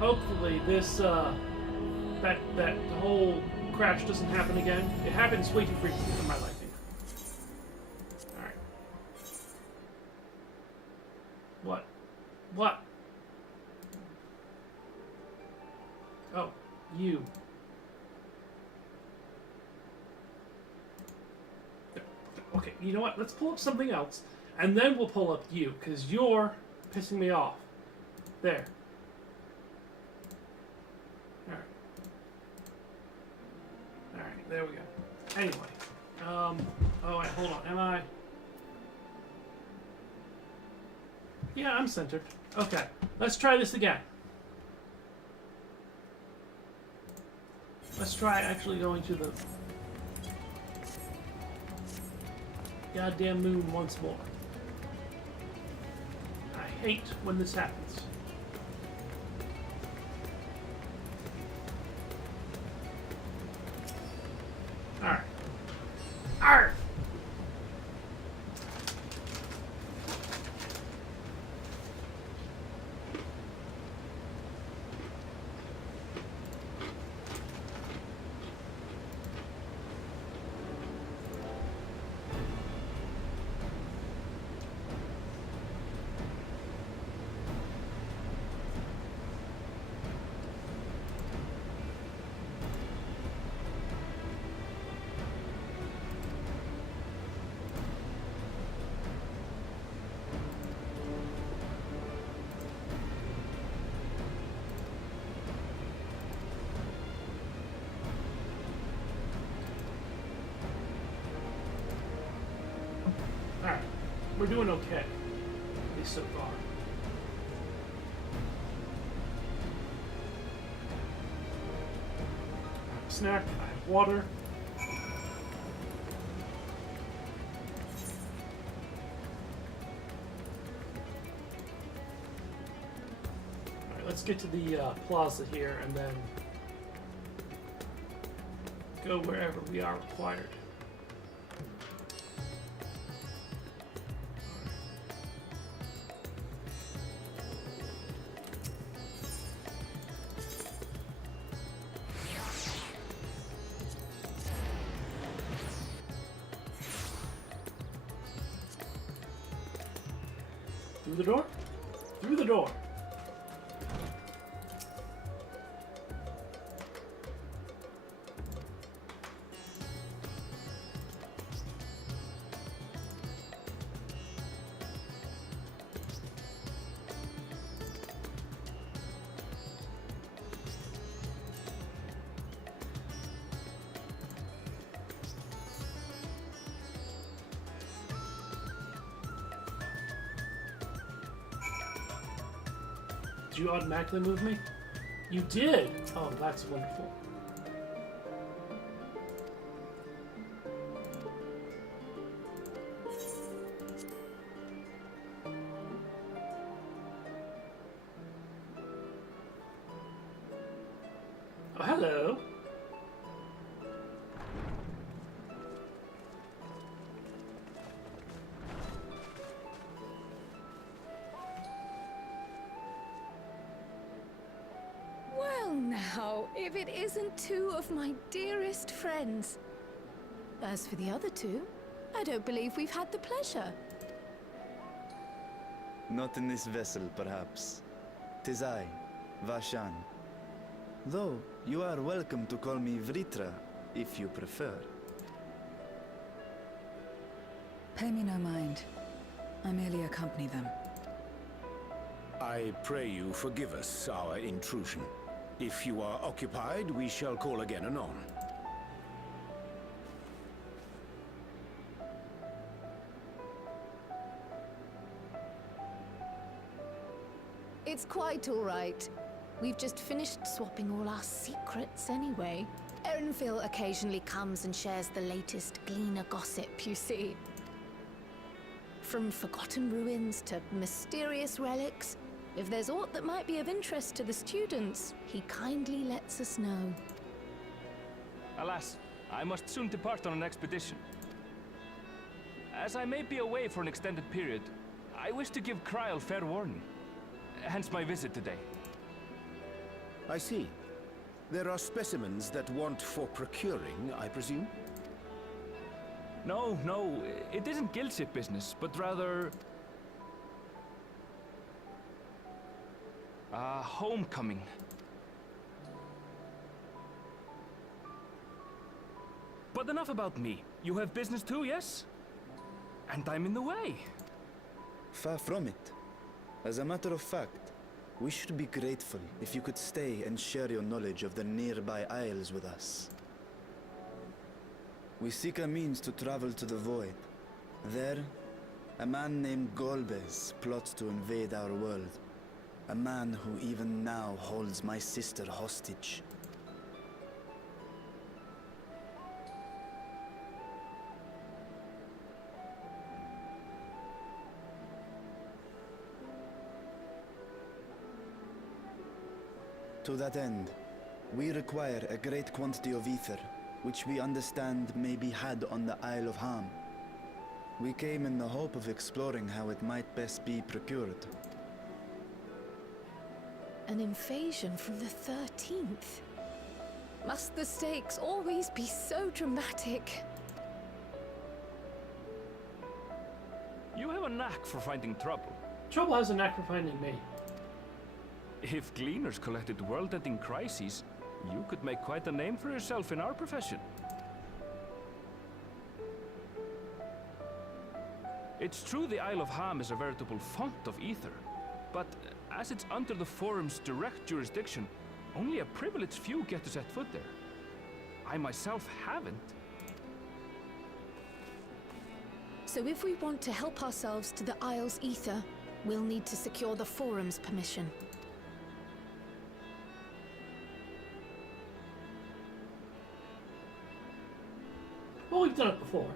Hopefully this, that whole crash doesn't happen again. It happens way too frequently for my liking. Alright. What? What? Oh, you. Okay, you know what? Let's pull up something else, and then we'll pull up you, because you're pissing me off. There. Alright. Alright, there we go. Anyway. Oh wait, hold on. Am I? Yeah, I'm centered. Okay, let's try this again. Let's try actually going to the goddamn moon once more. I hate when this happens. Alright. Arr! Alright, we're doing okay, at least so far. I have a snack, I have water. Alright, let's get to the plaza here and then go wherever we are required. Through the door? Through the door. Did you automatically move me? You did! Oh, that's wonderful. Oh, hello. Now, if it isn't two of my dearest friends. As for the other two, I don't believe we've had the pleasure. Not in this vessel, perhaps. 'Tis I, Vashan. Though, you are welcome to call me Vritra, if you prefer. Pay me no mind. I merely accompany them. I pray you forgive us our intrusion. If you are occupied, we shall call again anon. It's quite all right. We've just finished swapping all our secrets anyway. Erenville occasionally comes and shares the latest Gleaner gossip, you see. From forgotten ruins to mysterious relics, if there's aught that might be of interest to the students, he kindly lets us know. Alas, I must soon depart on an expedition. As I may be away for an extended period, I wish to give Kryl fair warning. hence my visit today. I see. There are specimens that want for procuring, I presume? No, no, it isn't guild ship business, but rather... homecoming. But enough about me. You have business too, yes? And I'm in the way. Far from it. As a matter of fact, we should be grateful if you could stay and share your knowledge of the nearby isles with us. We seek a means to travel to the Void. There, a man named Golbez plots to invade our world. A man who even now holds my sister hostage. To that end, we require a great quantity of ether, which we understand may be had on the Isle of Ham. We came in the hope of exploring how it might best be procured. An invasion from the 13th. Must the stakes always be so dramatic? You have a knack for finding trouble. Trouble has a knack for finding me. If gleaners collected world-ending crises, you could make quite a name for yourself in our profession. It's true the Isle of Ham is a veritable font of ether, but as it's under the Forum's direct jurisdiction, only a privileged few get to set foot there. I myself haven't. So if we want to help ourselves to the Isle's ether, we'll need to secure the Forum's permission. Well, we've done it before.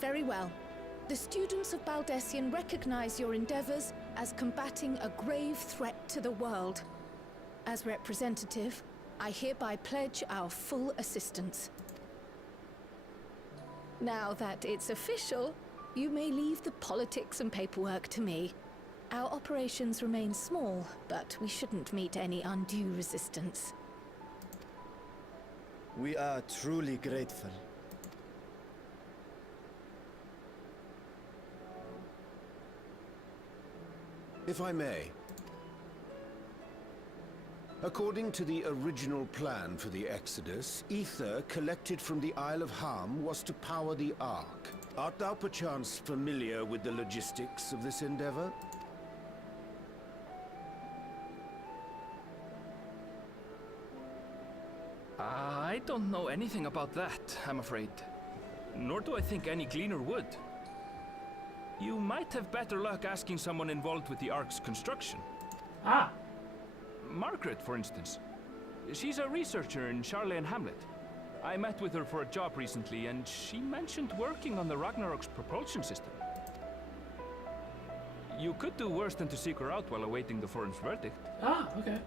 Very well. The students of Baldessian recognize your endeavors as combating a grave threat to the world. As representative, I hereby pledge our full assistance. Now that it's official, you may leave the politics and paperwork to me. Our operations remain small, but we shouldn't meet any undue resistance. We are truly grateful. If I may. According to the original plan for the Exodus, ether collected from the Isle of Ham was to power the Ark. Art thou perchance familiar with the logistics of this endeavor? I don't know anything about that, I'm afraid. Nor do I think any gleaner would. You might have better luck asking someone involved with the Ark's construction. Ah, Margaret, for instance. She's a researcher in Charlie and Hamlet. I met with her for a job recently, and she mentioned working on the Ragnarok's propulsion system. You could do worse than to seek her out while awaiting the Forum's verdict. ah, okay.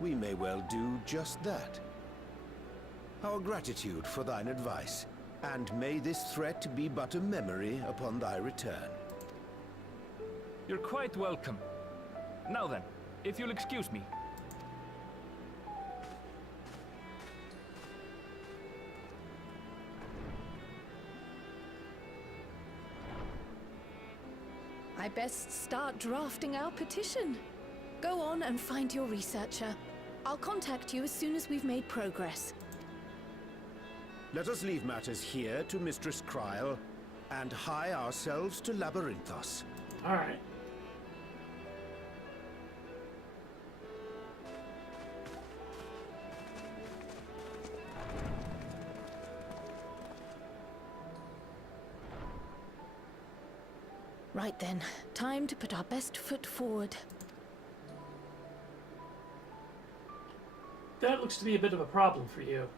We may well do just that. Our gratitude for thine advice, and may this threat be but a memory upon thy return. You're quite welcome. Now then, if you'll excuse me. I best start drafting our petition. Go on and find your researcher. I'll contact you as soon as we've made progress. Let us leave matters here to Mistress Kryl, and hie ourselves to Labyrinthos. All right. Right then, time to put our best foot forward. That looks to be a bit of a problem for you.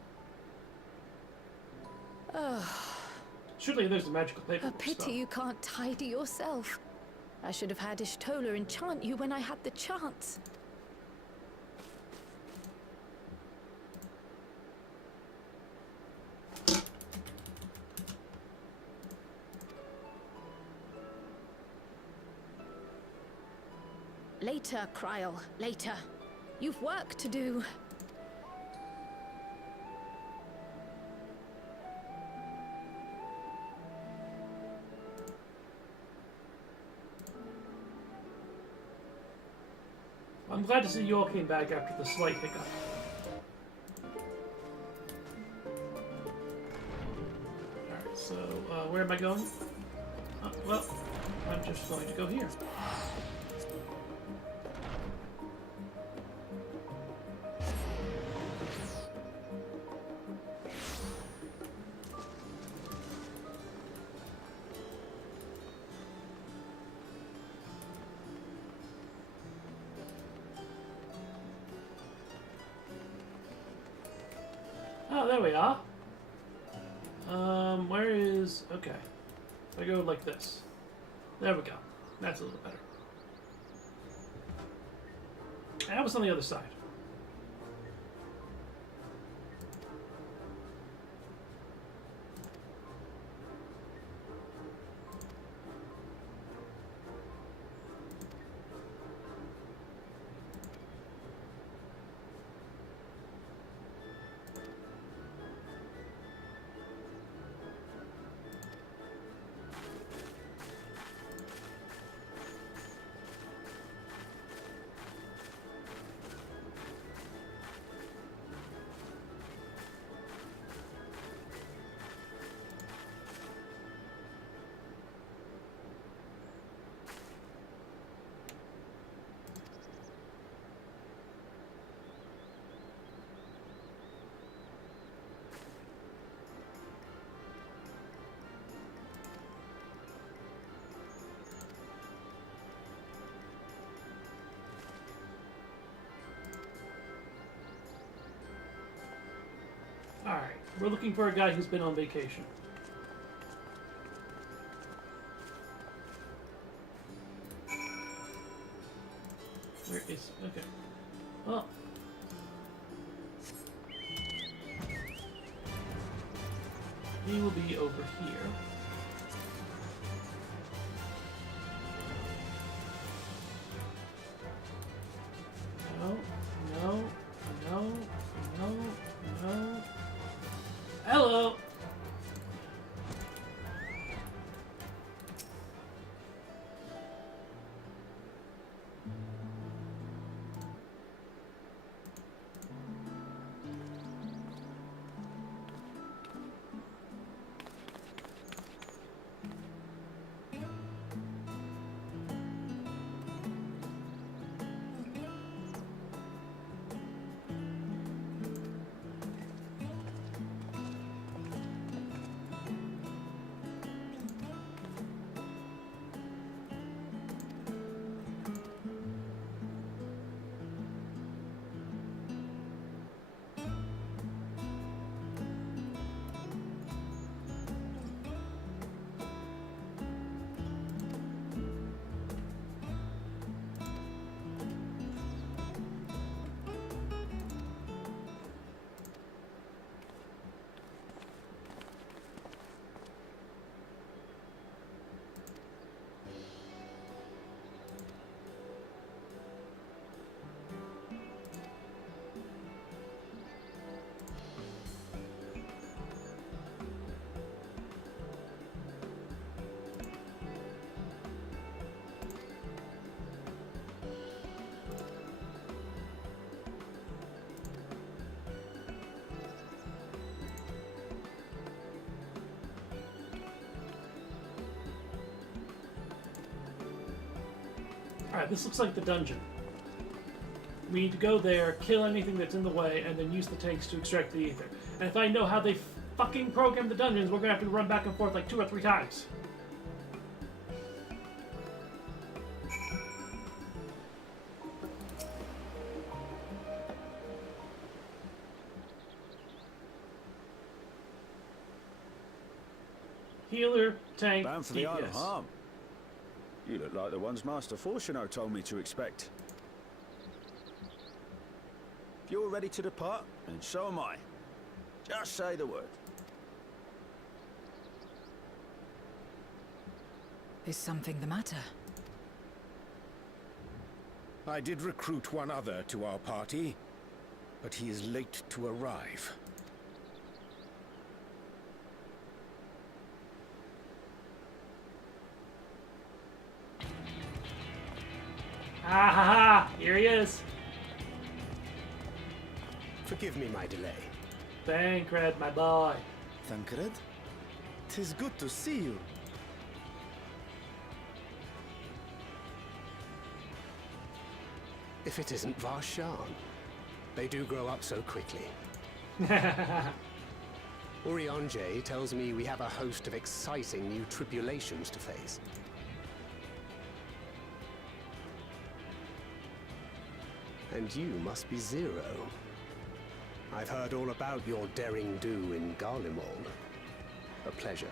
Surely there's the magical A paperwork pity stuff. you can't tidy yourself. I should have had Ishtola enchant you when I had the chance. Later, Kryl, later. You've work to do. I'm glad to see you all came back after the slight hiccup. Alright, so where am I going? Well, I'm just going to go here. Oh, there we are. Where is... Okay. If I go like this. There we go. That's a little better. That was on the other side. Alright, we're looking for a guy who's been on vacation. Where is... Okay. Well... He will be over here. No, no, no, no, no. Hello! Alright, this looks like the dungeon. We need to go there, kill anything that's in the way, and then use the tanks to extract the ether. And if I know how they fucking program the dungeons, we're gonna have to run back and forth like 2 or 3 times. Healer, tank, Bound for the Isle of DPS. Harm. You look like the ones Master Fortuno told me to expect. If you're ready to depart, and so am I. Just say the word. Is something the matter? I did recruit one other to our party, but he is late to arrive. Ah ha ha! Here he is. Forgive me my delay. Thancred, my boy. Thancred? 'Tis good to see you. If it isn't Varshan. They do grow up so quickly. Urianger tells me we have a host of exciting new tribulations to face. And you must be Zero. I've heard all about your daring do in Garlemald. A pleasure.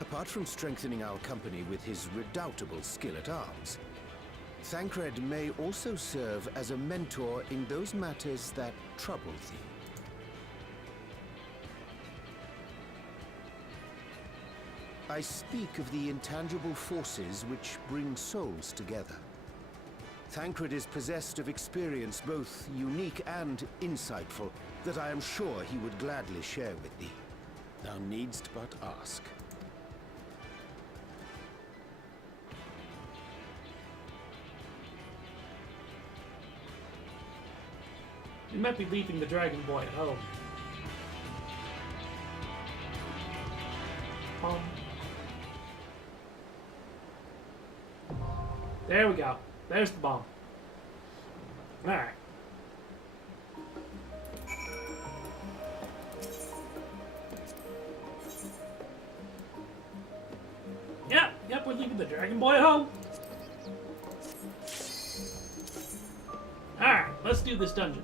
Apart from strengthening our company with his redoubtable skill at arms, Thancred may also serve as a mentor in those matters that trouble thee. I speak of the intangible forces which bring souls together. Thancred is possessed of experience both unique and insightful that I am sure he would gladly share with thee. Thou needst but ask. You might be leaving the Dragon Boy at home. There we go. There's the bomb. Alright. Yep, we're leaving the Dragon Boy at home. Alright, let's do this dungeon.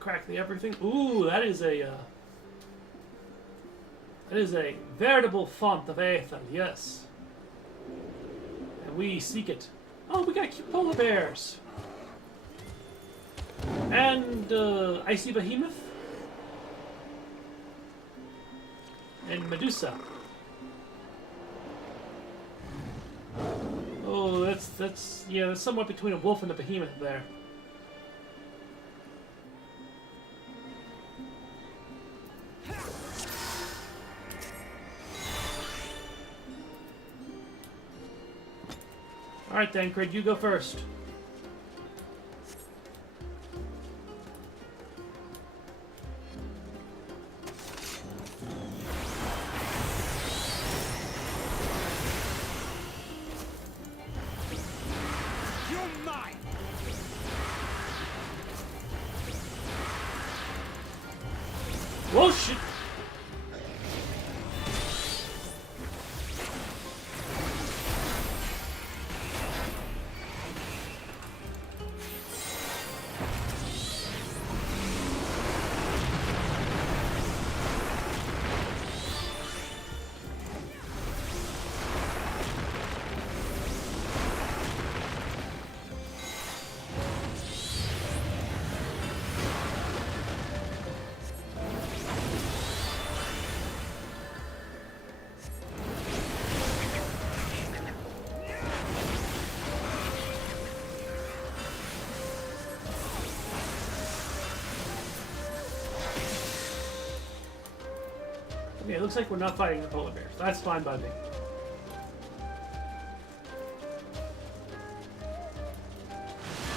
Crack the everything. Ooh, that is a veritable font of Aether, yes. And we seek it. Oh, we got cute polar bears. And Icy Behemoth. And Medusa. Oh, that's somewhat between a wolf and a behemoth there. Alright then, Craig, you go first. You're mine! Whoa, shit! Yeah, it looks like we're not fighting the polar bears. That's fine by me.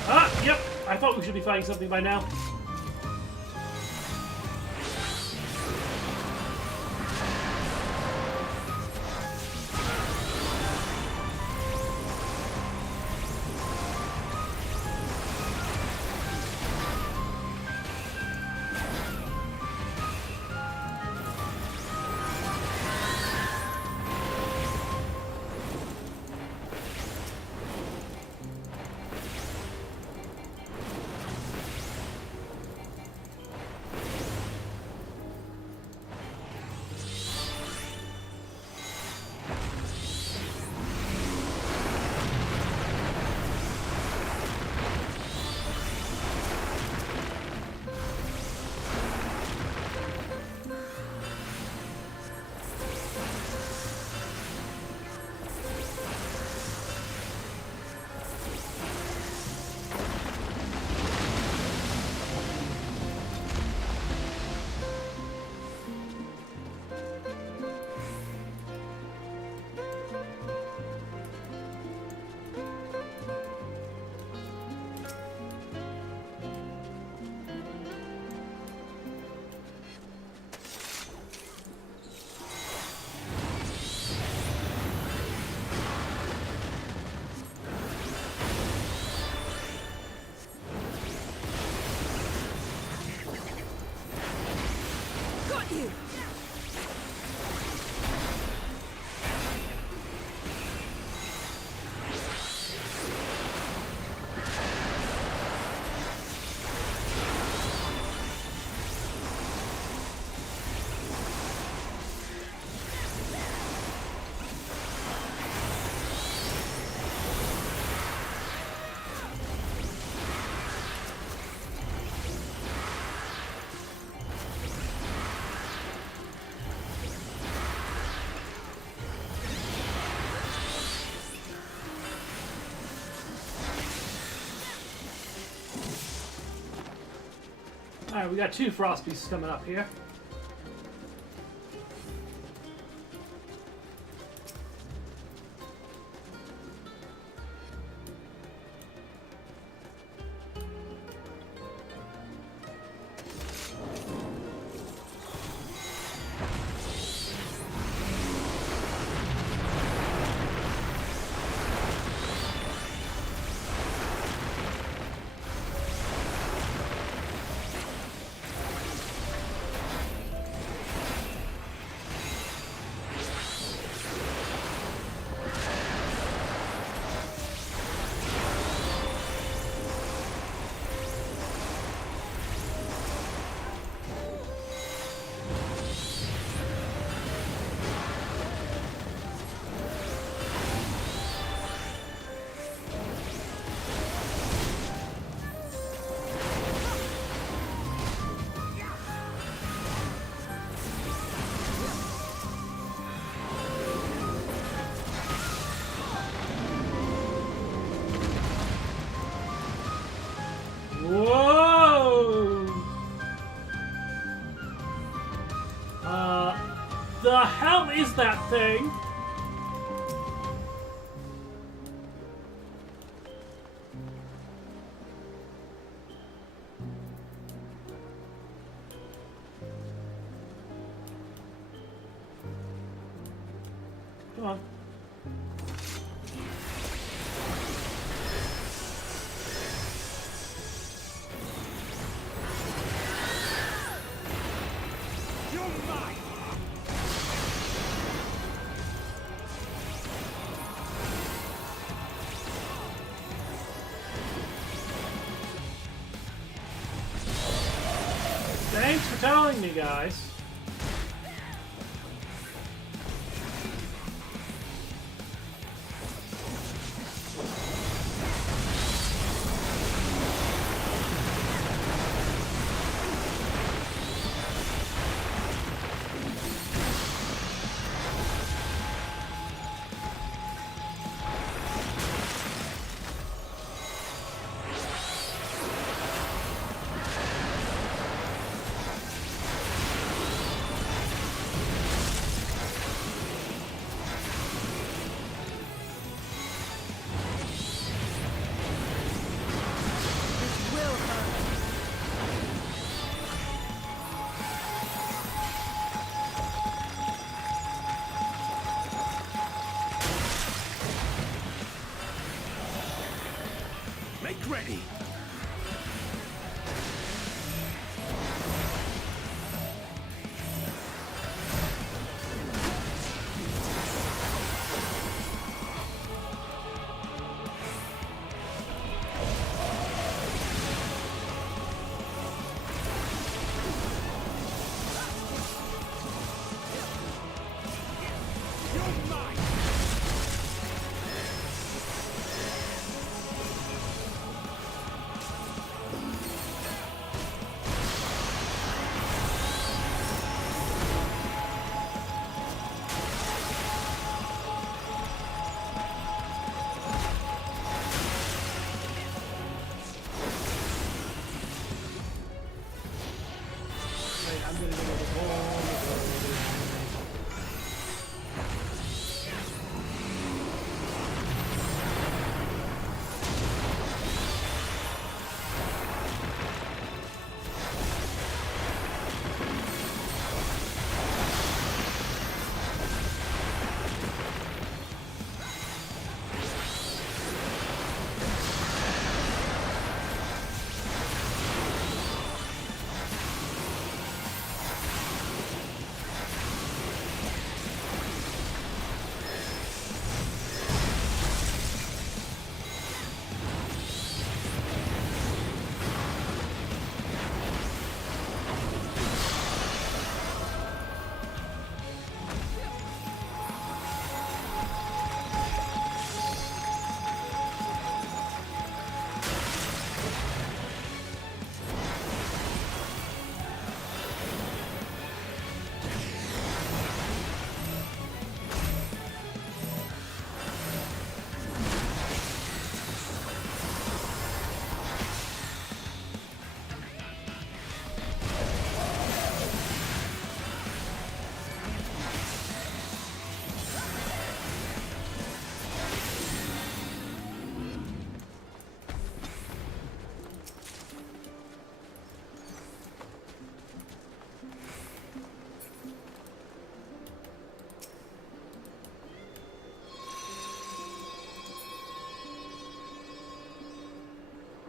Ah, yep. I thought we should be fighting something by now. Alright, we got 2 frost beasts coming up here. Whoa! The hell is that thing? Come on. Thanks for telling me, guys. Make ready.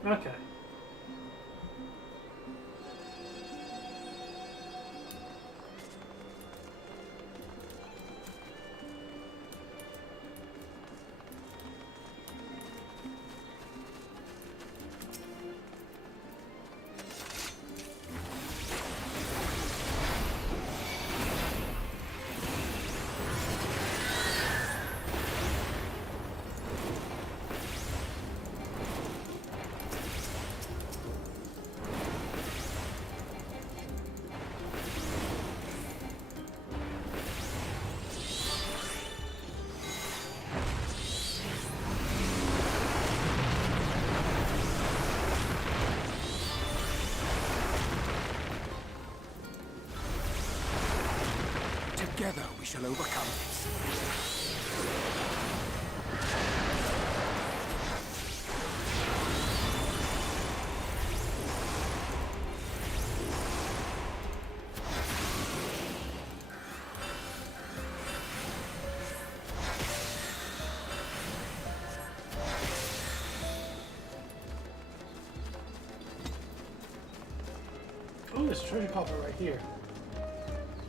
Okay. Together we shall overcome this. Oh, there's a treasure coffer right here.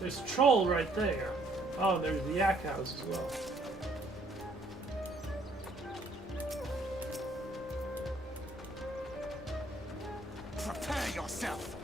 There's a troll right there. Oh, and there's the yak house as well. Prepare yourself!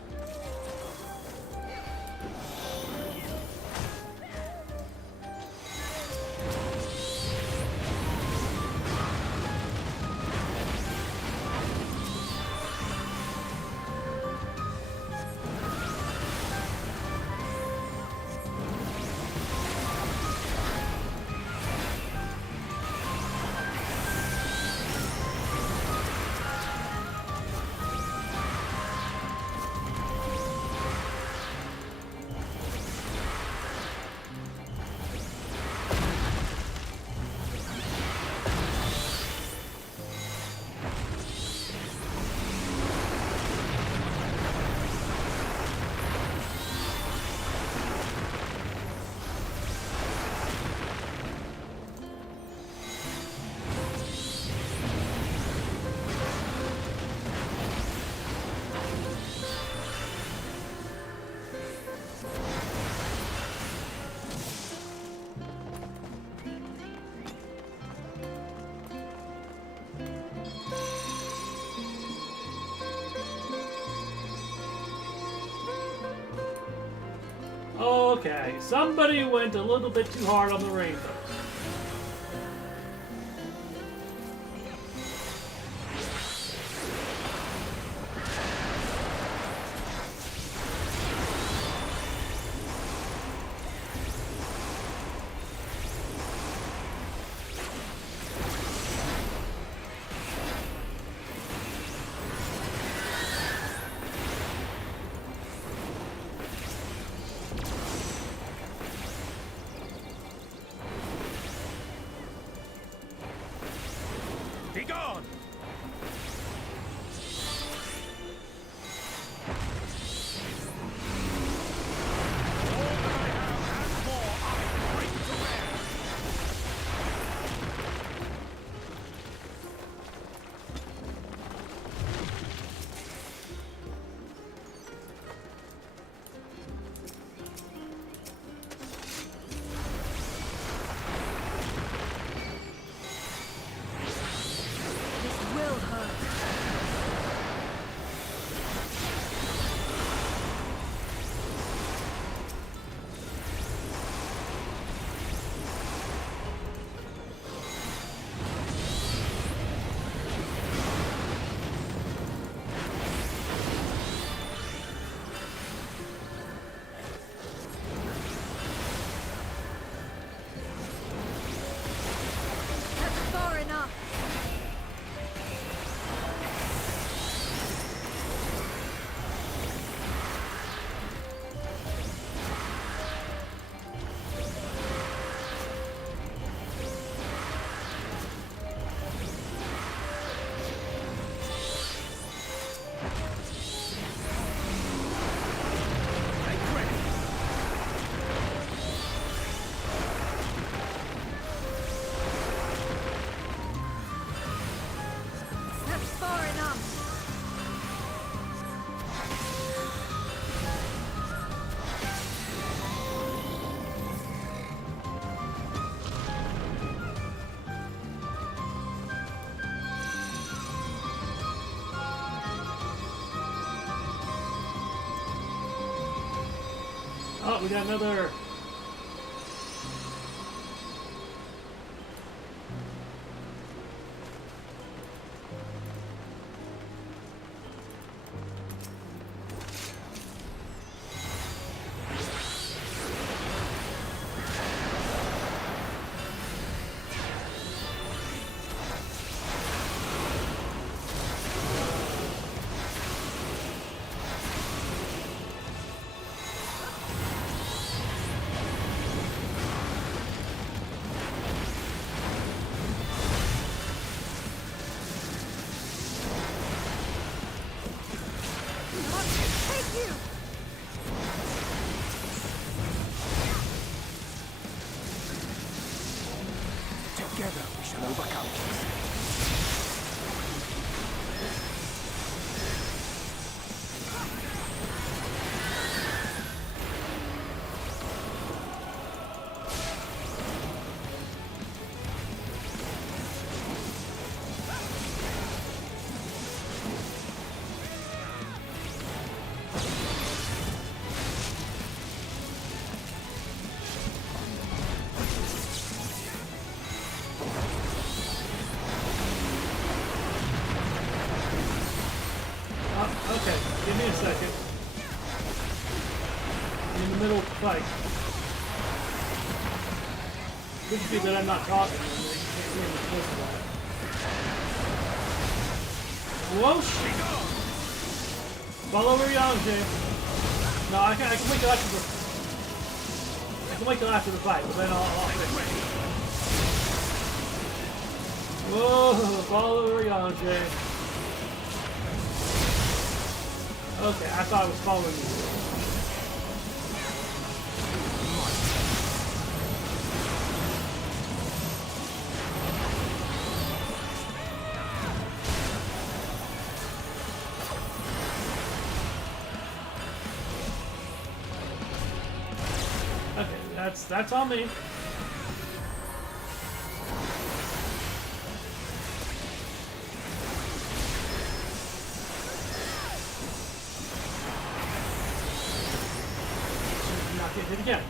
Okay, somebody went a little bit too hard on the rainbows. Be gone! This Oh, we got another. Together we shall overcome this. Okay, give me a second. I'm in the middle of the fight. Good to be that I'm not talking. You can't hear me close to that. Whoa, shit! Follow where you're on, Jay. No, I can wait till after the... I can wait till after the fight, but then I'll fix it. Whoa, follow where you're on, Jay. Okay, I thought I was following you. Okay, that's on me. Not get hit again.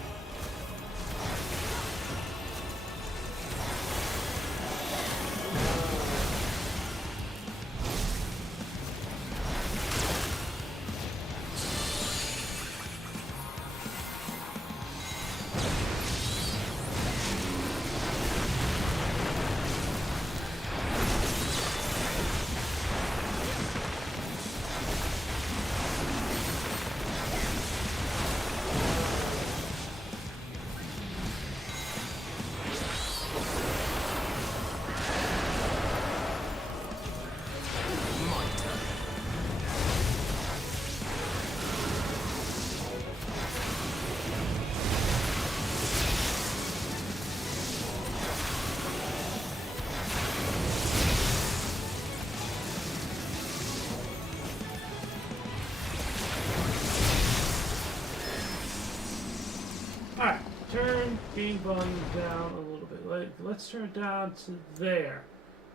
Alright, turn beam volume down a little bit. Let's turn it down to there.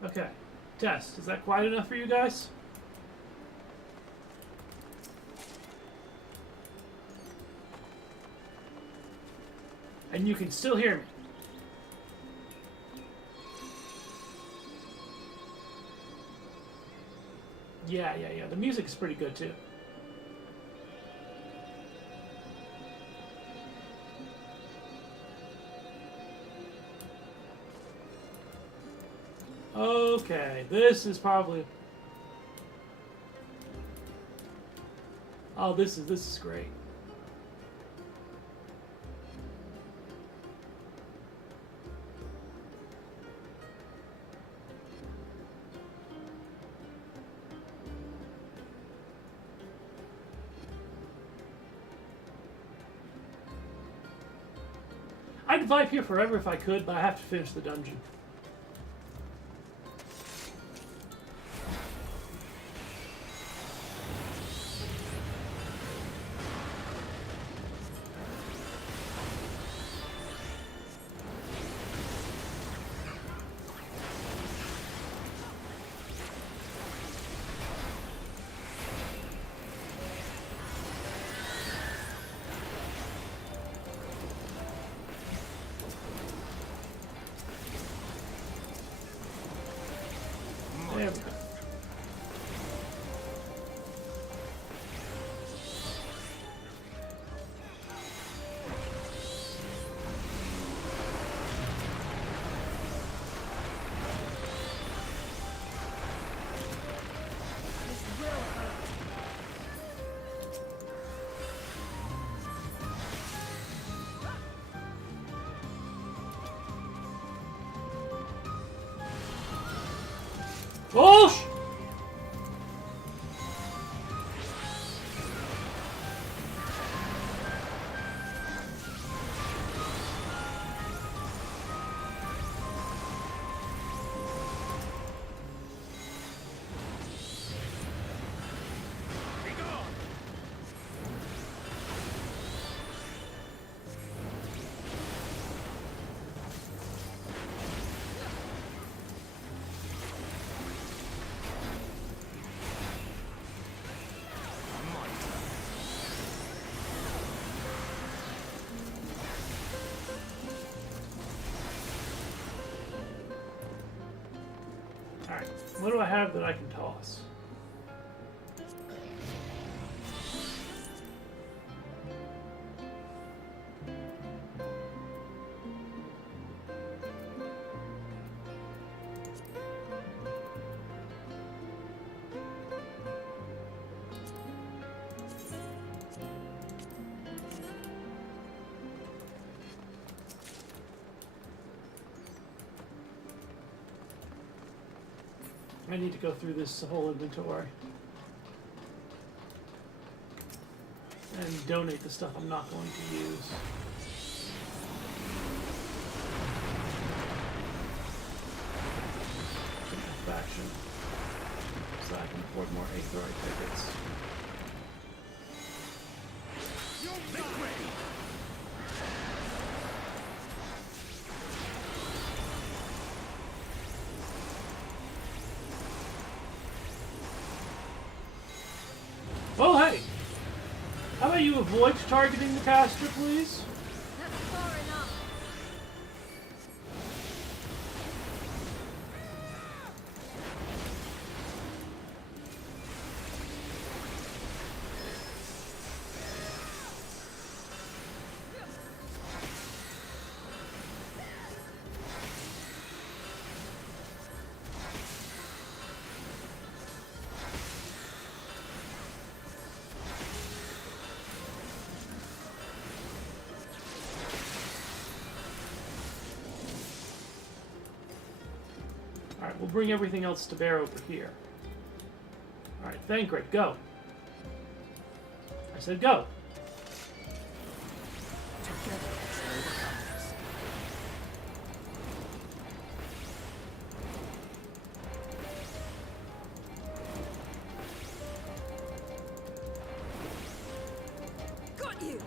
Okay, test. Is that quiet enough for you guys? And you can still hear me. Yeah. The music is pretty good too. Okay, this is probably... Oh, this is great. I'd vibe here forever if I could, but I have to finish the dungeon. There we go. Oh! Alright, what do I have that I can toss? I need to go through this whole inventory and donate the stuff I'm not going to use. To my faction, so I can afford more Aetheroid tickets. Oh, hey! How about you avoid targeting the caster, please? That's far enough. Alright, we'll bring everything else to bear over here. Alright, Thancred, go. I said go. Got you.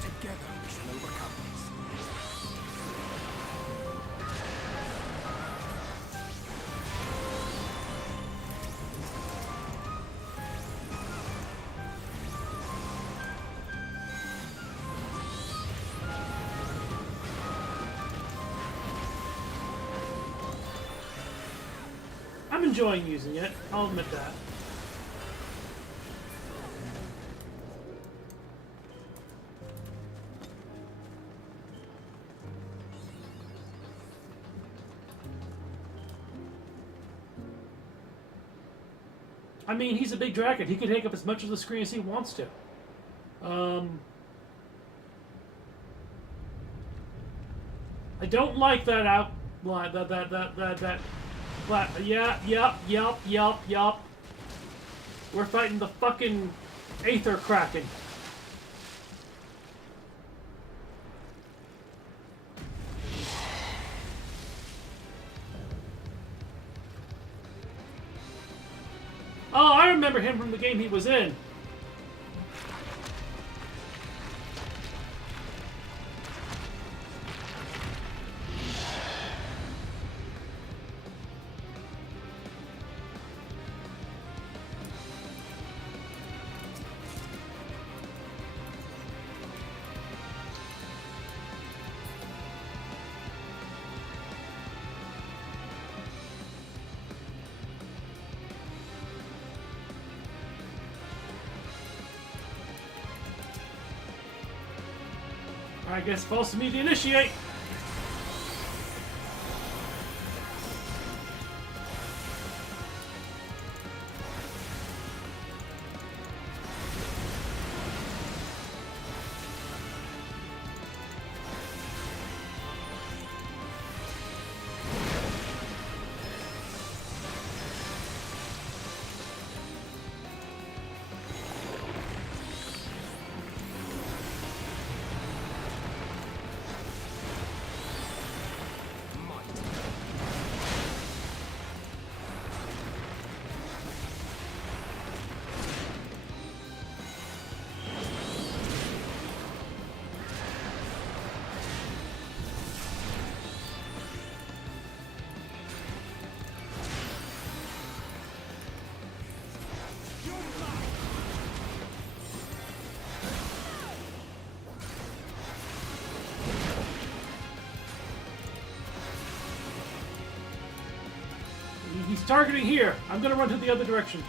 Together we shall overcome this. I'm enjoying using it, I'll admit that. I mean, he's a big dragon. He can take up as much of the screen as he wants to. I don't like that outline. Yup. We're fighting the fucking Aether Kraken. Oh, I remember him from the game he was in. I guess it falls to me to initiate. He's targeting here. I'm gonna run to the other direction.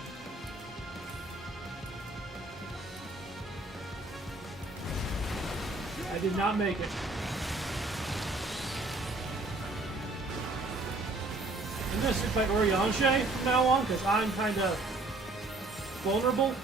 I did not make it. I'm gonna stick by Orianche from now on because I'm kind of vulnerable.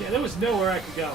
Yeah, there was nowhere I could go.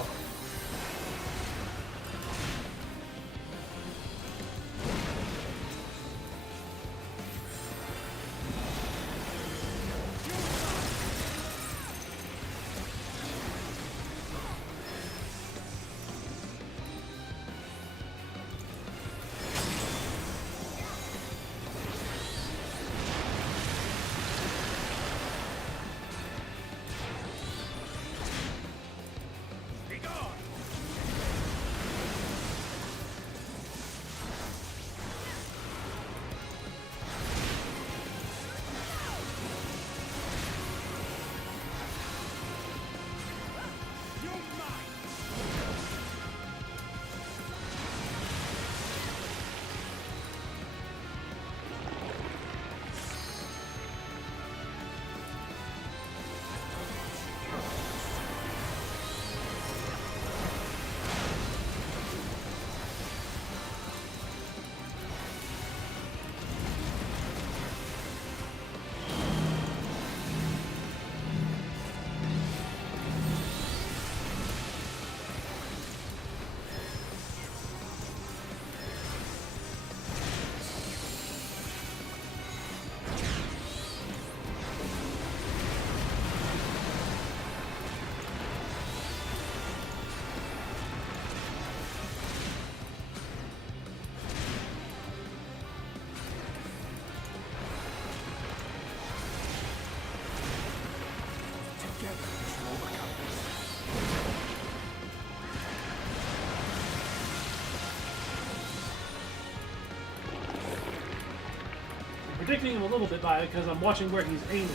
Predicting him a little bit by it because I'm watching where he's aiming.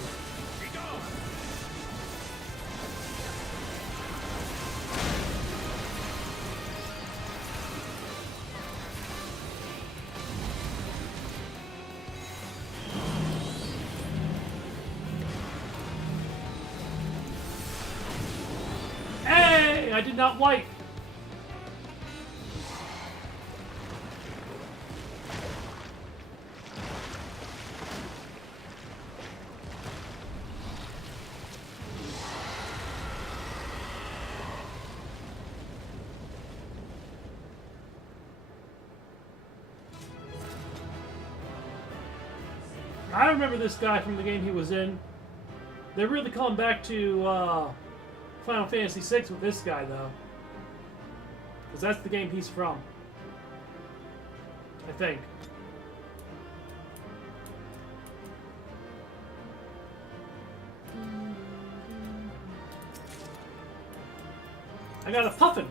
Hey! I did not wipe! I remember this guy from the game he was in. They're really calling back to Final Fantasy VI with this guy, though. Because that's the game he's from. I think. I got a puffin.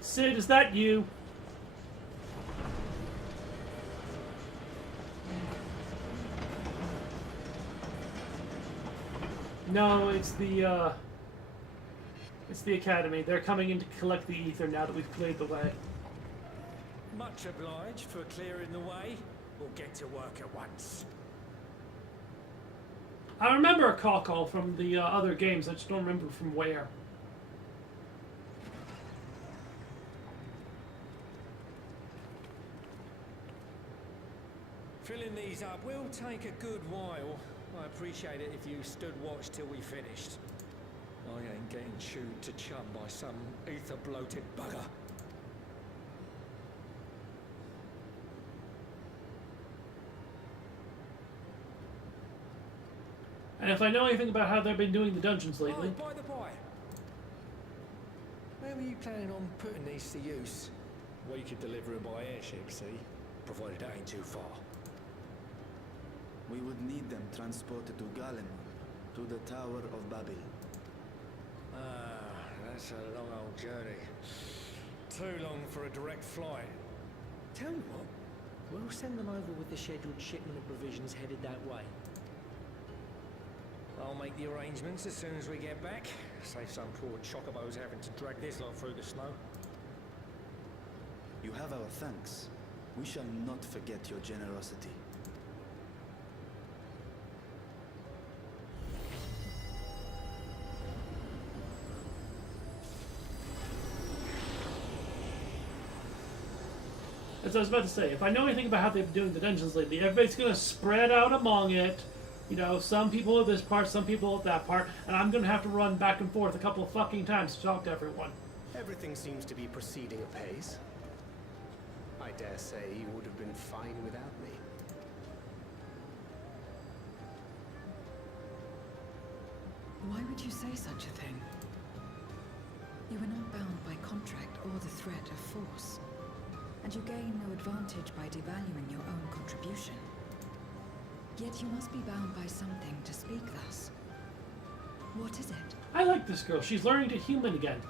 Sid, is that you? No, it's the Academy. They're coming in to collect the ether now that we've cleared the way. Much obliged for clearing the way. We'll get to work at once. I remember a call from the other games. I just don't remember from where. Filling these up will take a good while. I appreciate it if you stood watch till we finished. I ain't getting chewed to chum by some ether-bloated bugger. And if I know anything about how they've been doing the dungeons lately... Oh, by the by. Where were you planning on putting these to use? We could deliver them by airship, see? Provided that ain't too far. We would need them transported to Garlemald, to the Tower of Babel. Ah, that's a long old journey. Too long for a direct flight. Tell you what, we'll send them over with the scheduled shipment of provisions headed that way. I'll make the arrangements as soon as we get back. Save some poor chocobos having to drag this lot through the snow. You have our thanks. We shall not forget your generosity. As I was about to say, if I know anything about how they've been doing the dungeons lately, everybody's going to spread out among it. You know, some people at this part, some people at that part, and I'm going to have to run back and forth a couple of fucking times to talk to everyone. Everything seems to be proceeding apace. I dare say you would have been fine without me. Why would you say such a thing? You were not bound by contract or the threat of force. And you gain no advantage by devaluing your own contribution. Yet you must be bound by something to speak thus. What is it? I like this girl. She's learning to human again.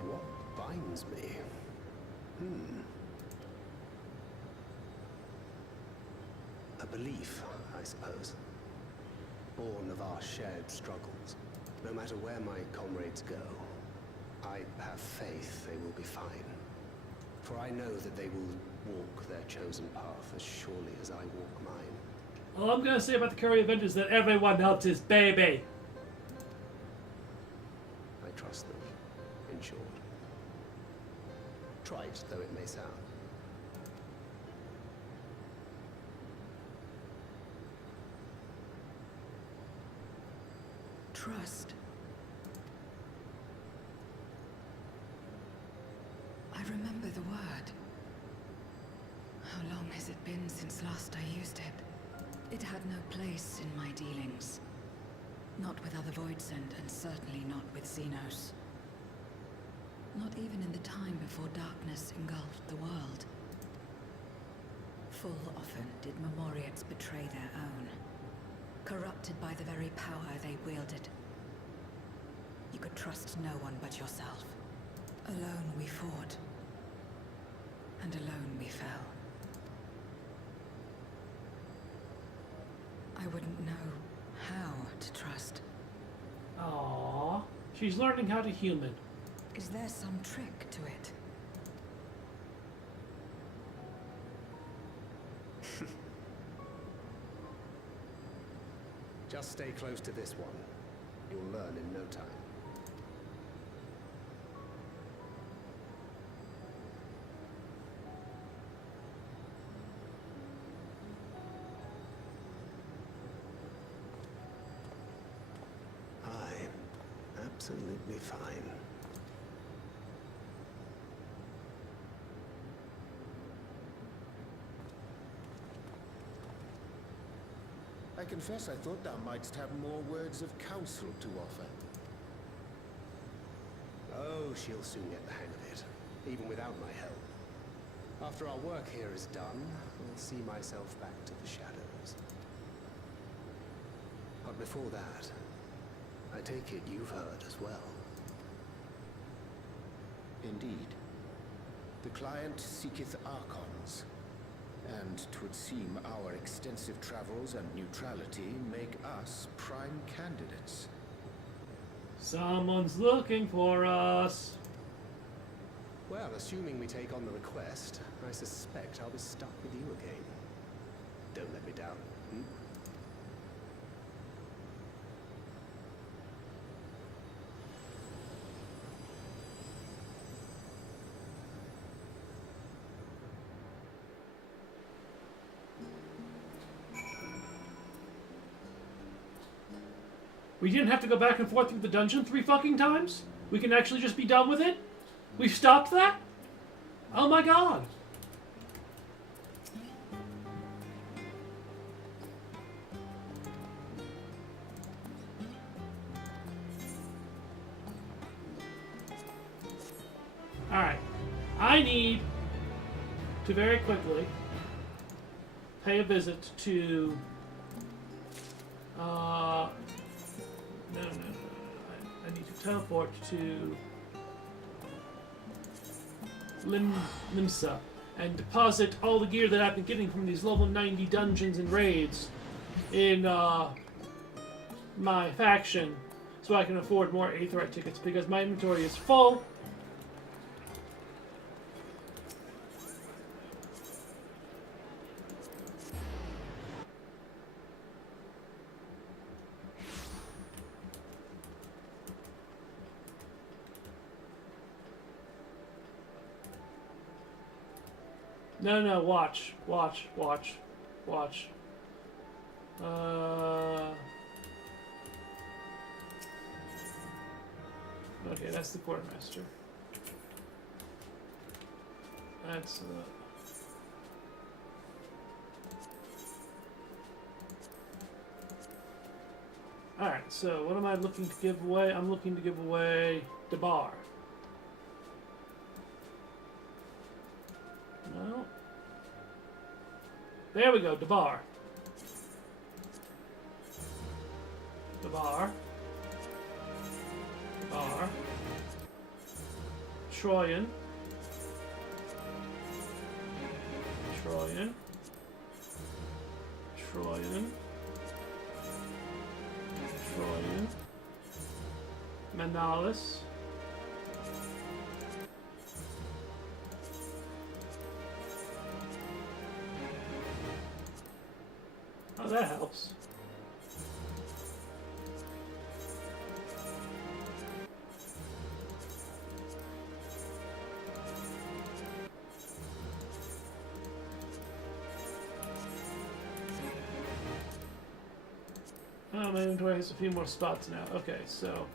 What binds me? A belief, I suppose. Born of our shared struggles. No matter where my comrades go, I have faith they will be fine. For I know that they will walk their chosen path as surely as I walk mine. All I'm going to say about the Curry event is that everyone else is baby. I trust them, in short. Trite though it may sound. Trust. I remember the word. How long has it been since last I used it? It had no place in my dealings. Not with other Voidsent, and certainly not with Xenos. Not even in the time before darkness engulfed the world. Full often did Memoriates betray their own, corrupted by the very power they wielded. You could trust no one but yourself. Alone we fought, and alone we fell. I wouldn't know how to trust. Aww. She's learning how to human. Is there some trick to it? Just stay close to this one. You'll learn in no time. Absolutely fine. I confess I thought thou mightst have more words of counsel to offer. Oh, she'll soon get the hang of it, even without my help. After our work here is done, I'll see myself back to the shadows. But before that, I take it you've heard as well. Indeed. The client seeketh Archons, and 'twould seem our extensive travels and neutrality make us prime candidates. Someone's looking for us. Well, assuming we take on the request, I suspect I'll be stuck with you again. Don't let me down, hmm? We didn't have to go back and forth through the dungeon 3 fucking times? We can actually just be done with it? We've stopped that? Oh my god. Alright. I need to very quickly pay a visit to no. I need to teleport to Limsa and deposit all the gear that I've been getting from these level 90 dungeons and raids in my faction so I can afford more Aetheryte tickets because my inventory is full. No, watch. Okay, that's the quartermaster. That's Alright, so what am I looking to give away? I'm looking to give away Debar. No. There we go, Debar. Troyan. Manalis. Oh, that helps. Oh, my inventory has a few more spots now. Okay, so...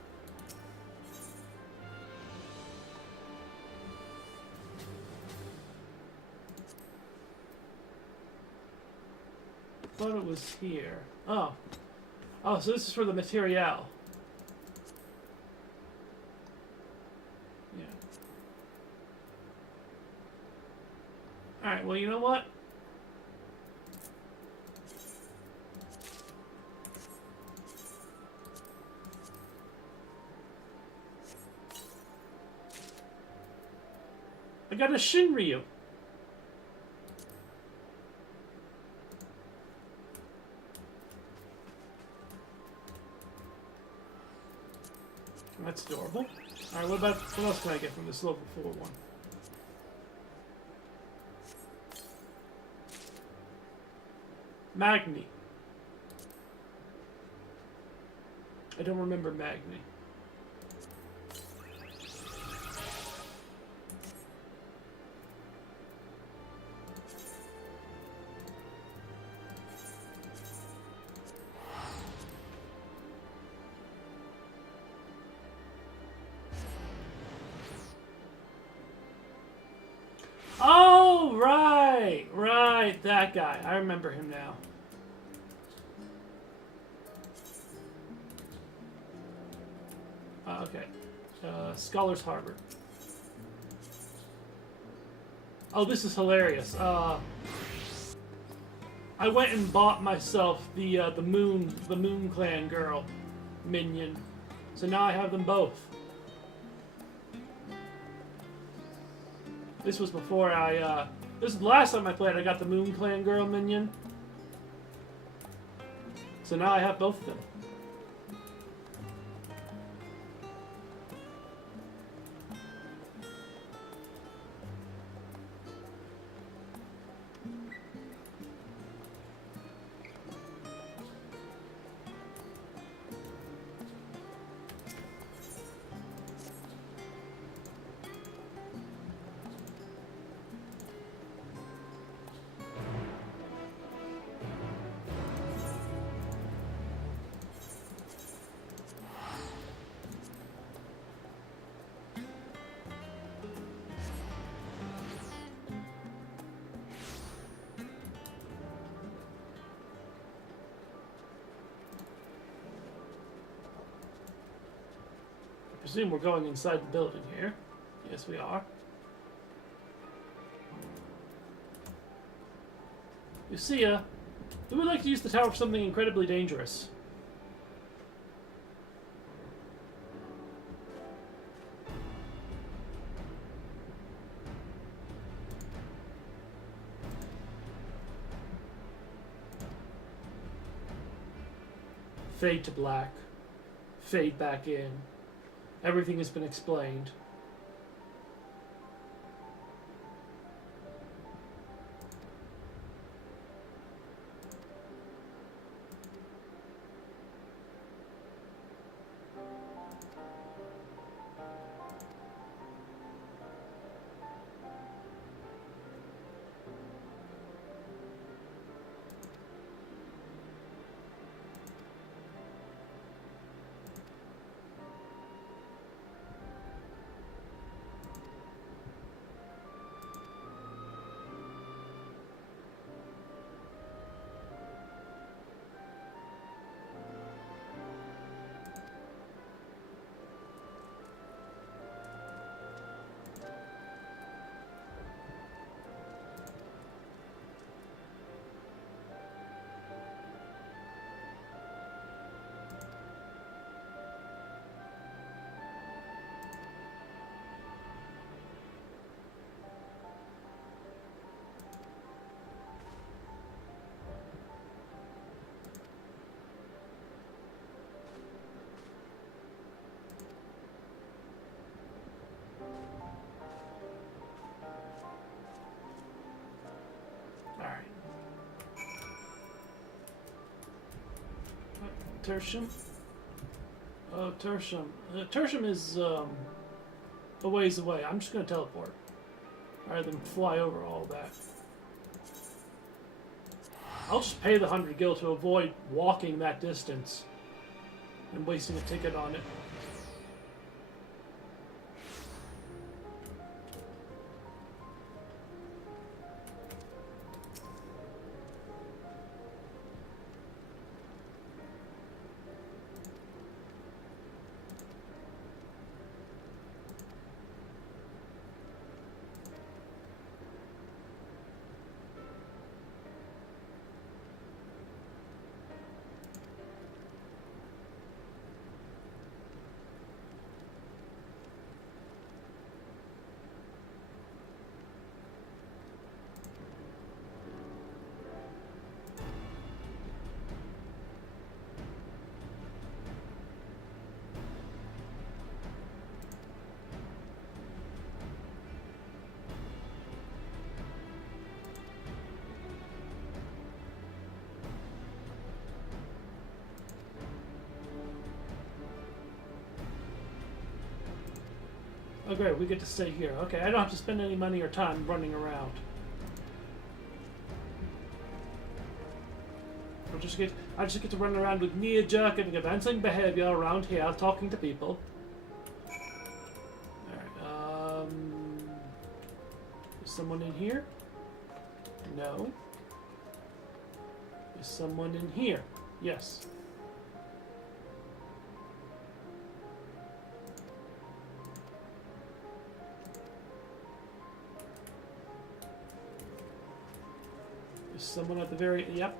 I thought it was here. Oh. Oh, so this is for the material. Yeah. Alright, well, you know what? I got a Shinryu. That's adorable. Alright, what else can I get from this level 4 one? Magni. I don't remember Magni. Oh, right, that guy. I remember him now. Okay. Scholar's Harbor. Oh, this is hilarious. I went and bought myself the Moon Clan girl minion. So now I have them both. This was before this is the last time I played, I got the Moon Clan girl minion. So now I have both of them. I presume we're going inside the building here. Yes, we are. Lucia, we would like to use the tower for something incredibly dangerous. Fade to black. Fade back in. Everything has been explained. Tertium? Oh, Tertium. Tertium is a ways away. I'm just going to teleport. Rather than fly over all that. I'll just pay the 100 gil to avoid walking that distance and wasting a ticket on it. Oh great, we get to stay here. Okay, I don't have to spend any money or time running around. I just get to run around with knee-jerk and advancing behavior around here, talking to people. Alright, is someone in here? No. Is someone in here? Yes. Is someone at the very... Yep.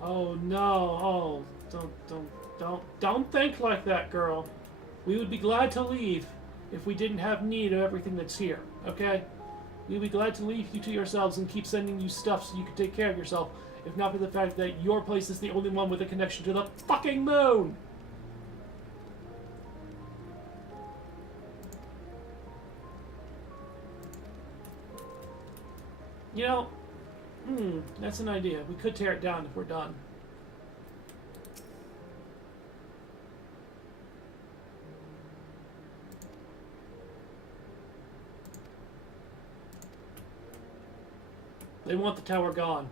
Oh no, oh, don't think like that, girl. We would be glad to leave if we didn't have need of everything that's here, okay? We'd be glad to leave you to yourselves and keep sending you stuff so you can take care of yourself, if not for the fact that your place is the only one with a connection to the fucking moon! You know, that's an idea. We could tear it down if we're done. They want the tower gone.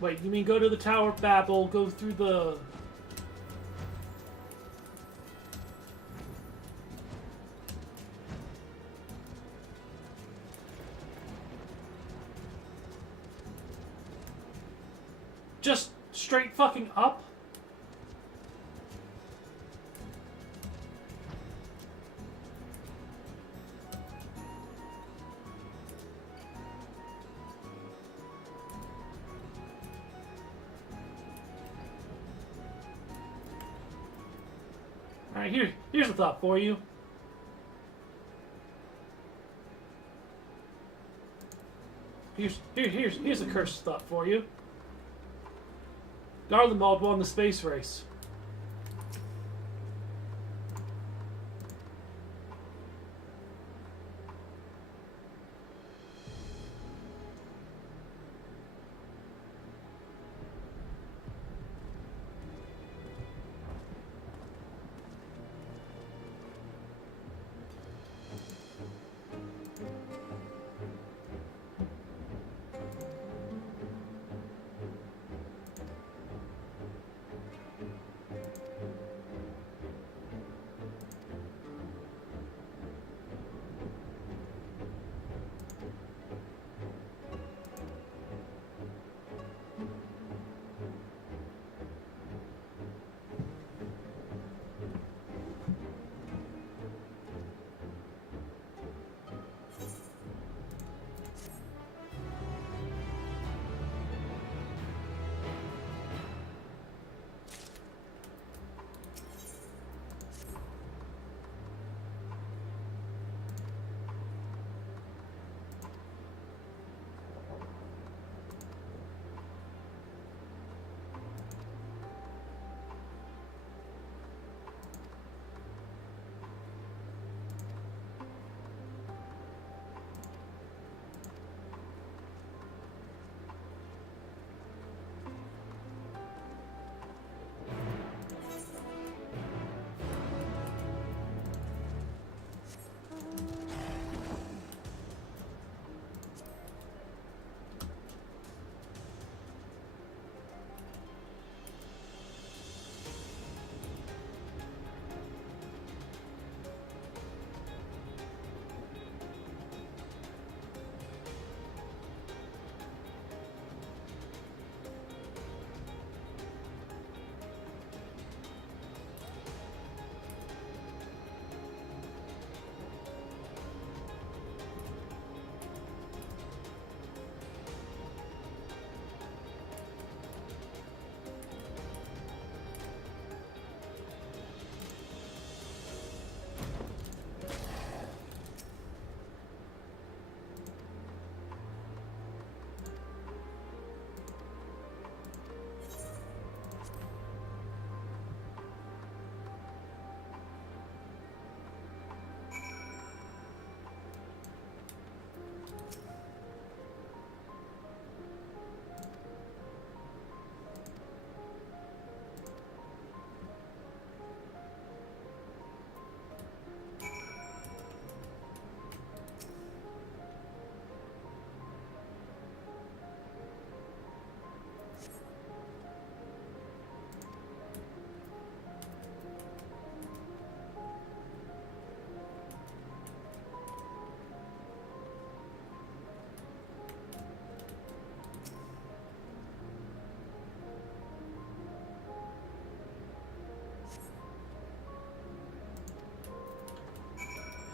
Wait, you mean go to the Tower of Babel, go through the... Just straight fucking up? Alright, here's a thought for you. Here's a cursed thought for you. Garlemald won the space race.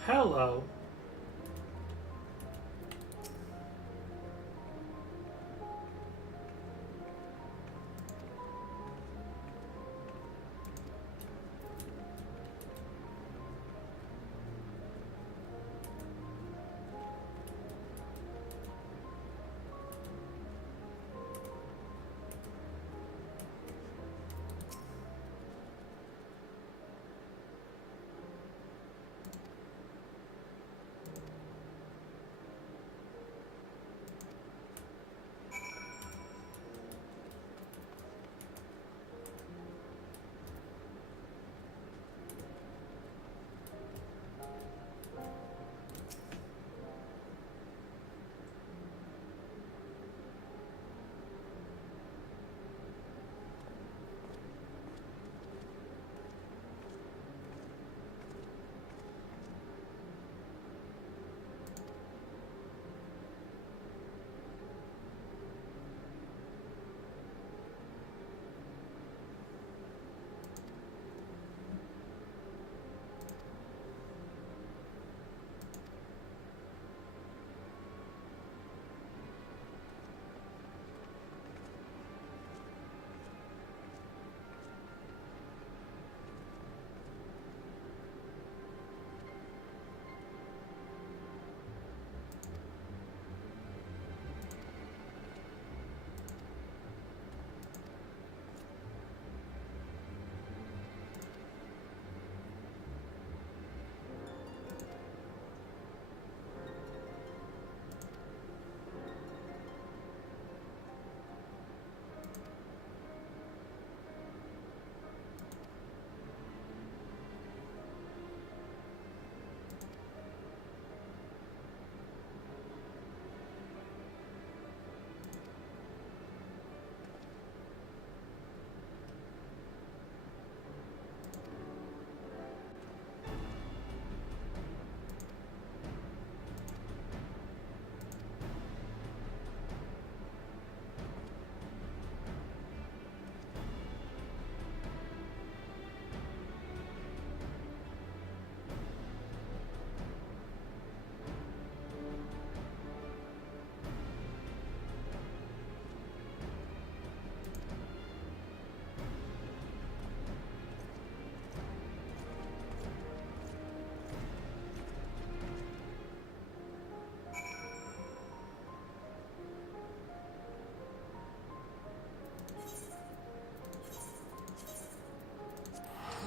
Hello.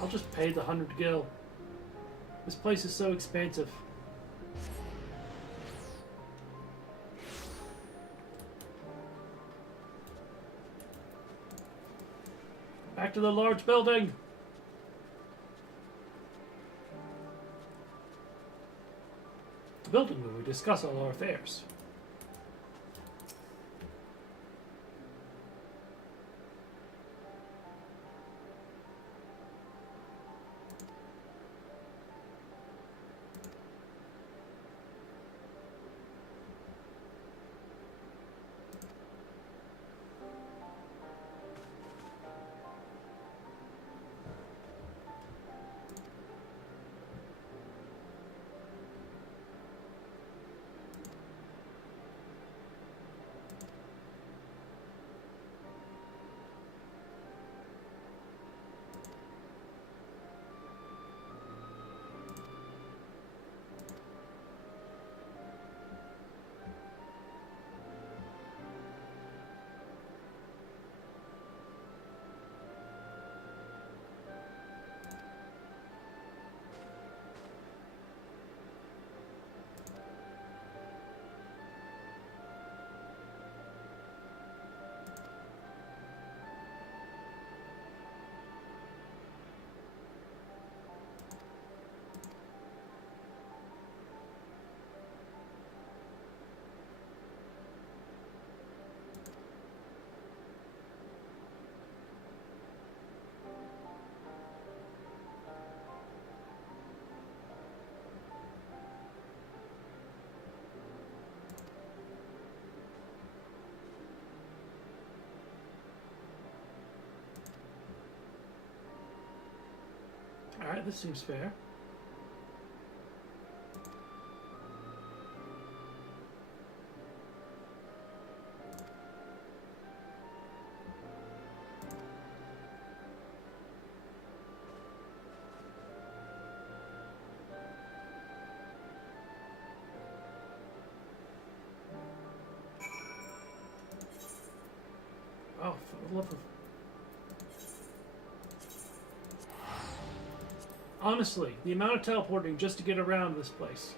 I'll just pay the 100 gil. This place is so expansive. Back to the large building! The building where we discuss all our affairs. Alright, this seems fair. Oh, for the love of... Honestly, the amount of teleporting just to get around this place.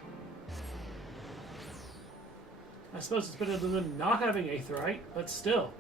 I suppose it's better than not having Aetheryte, but still.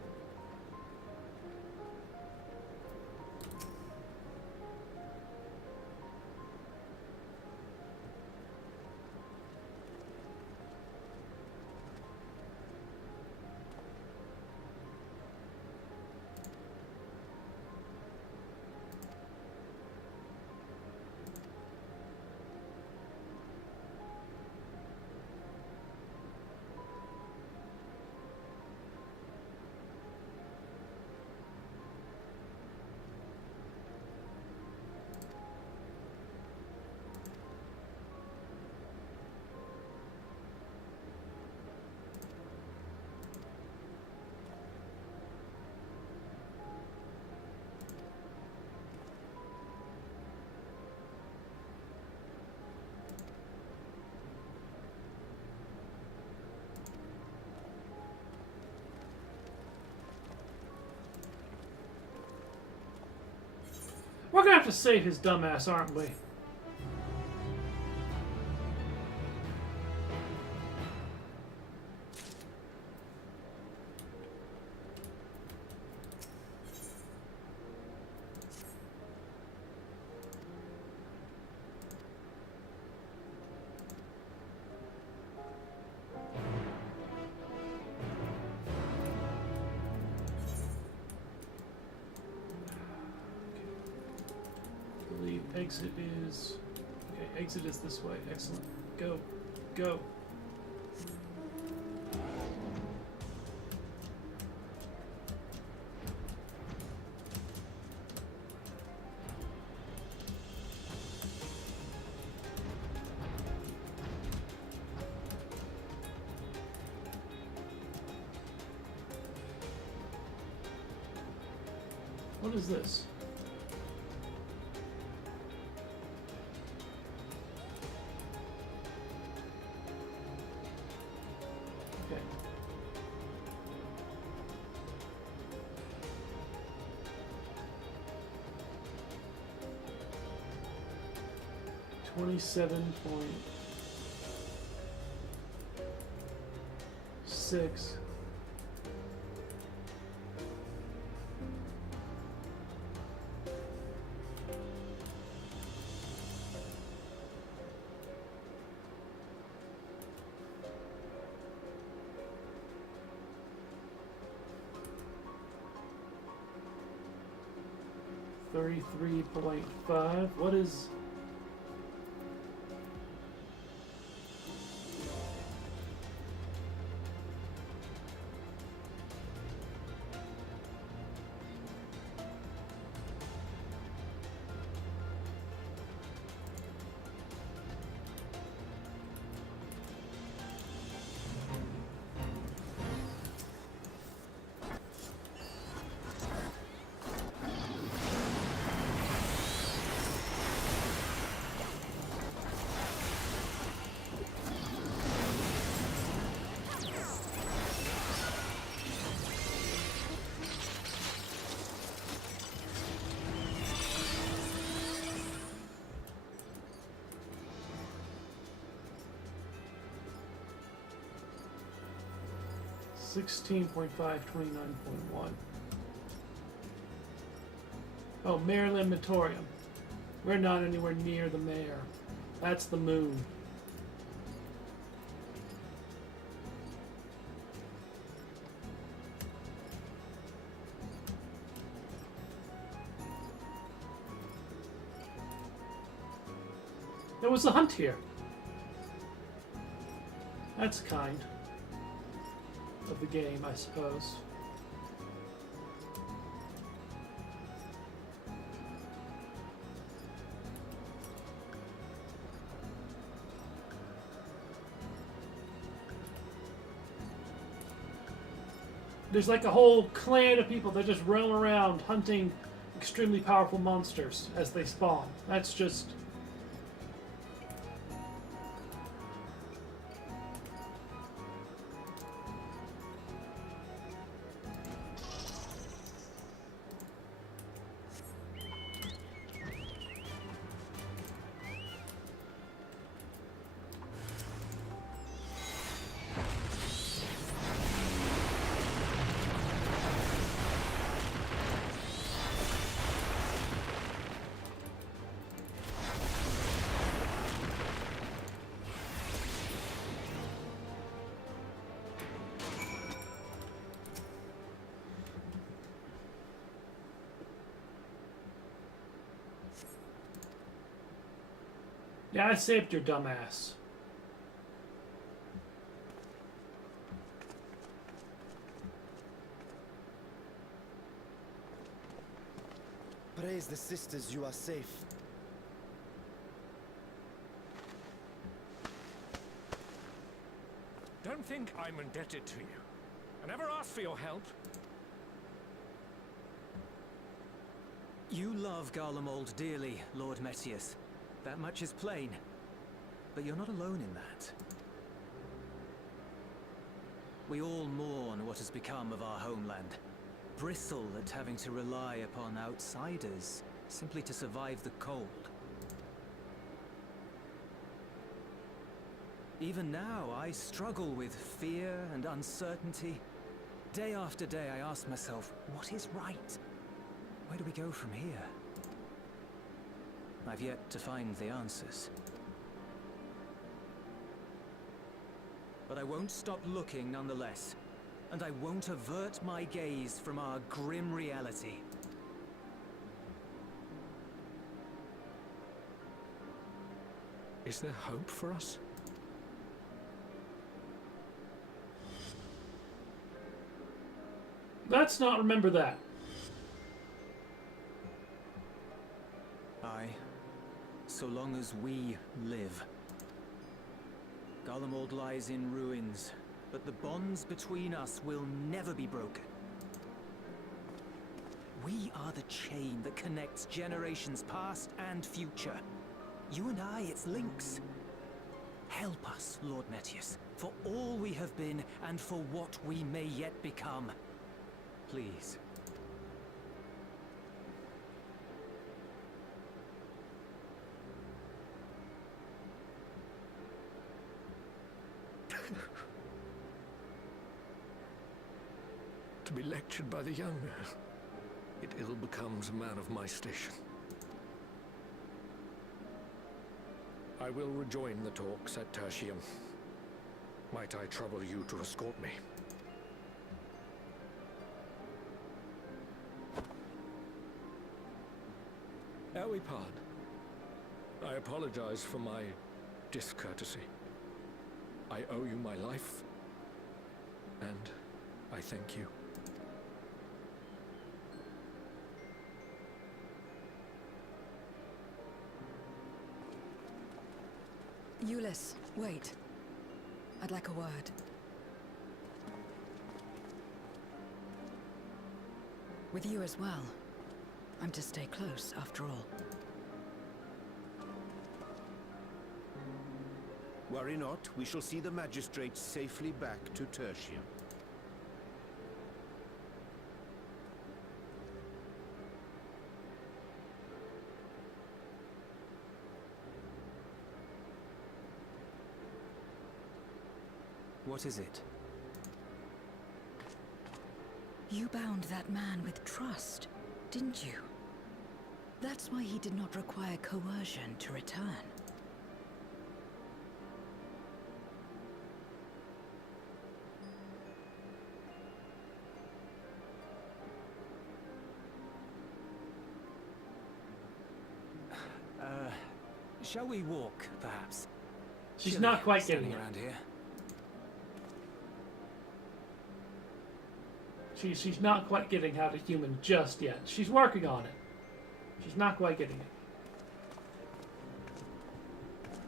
We're gonna have to save his dumbass, aren't we? Exit is... Okay, exit is this way. Excellent. Go. Go. What is this? Okay. $27.6. $33.5. What is... $16.5, $29.1. Oh, Maryland Matorium. We're not anywhere near the mayor. That's the moon. There was a hunt here. That's kind of the game, I suppose. There's like a whole clan of people that just roam around hunting extremely powerful monsters as they spawn. That's just... Yeah, I saved your dumb ass. Praise the sisters, you are safe. Don't think I'm indebted to you. I never asked for your help. You love Garlemald dearly, Lord Metius. That much is plain. But you're not alone in that. We all mourn what has become of our homeland. Bristle at having to rely upon outsiders simply to survive the cold. Even now, I struggle with fear and uncertainty. Day after day, I ask myself, what is right? Where do we go from here? I've yet to find the answers. But I won't stop looking nonetheless. And I won't avert my gaze from our grim reality. Is there hope for us? Let's not remember that. Aye. So long as we live. Garlemald lies in ruins, but the bonds between us will never be broken. We are the chain that connects generations past and future. You and I, it's links. Help us, Lord Metius, for all we have been and for what we may yet become. Please. To be lectured by the younger, it ill becomes a man of my station. I will rejoin the talks at Tertium. Might I trouble you to escort me? Ere we part, I apologize for my discourtesy. I owe you my life, and I thank you. Euless, wait. I'd like a word. With you as well. I'm to stay close, after all. Worry not, we shall see the magistrates safely back to Tertium. What is it? You bound that man with trust, didn't you? That's why he did not require coercion to return. Shall we walk, perhaps? She's Chilly not quite getting standing it. around here. She's not quite getting how to human just yet. She's working on it. She's not quite getting it.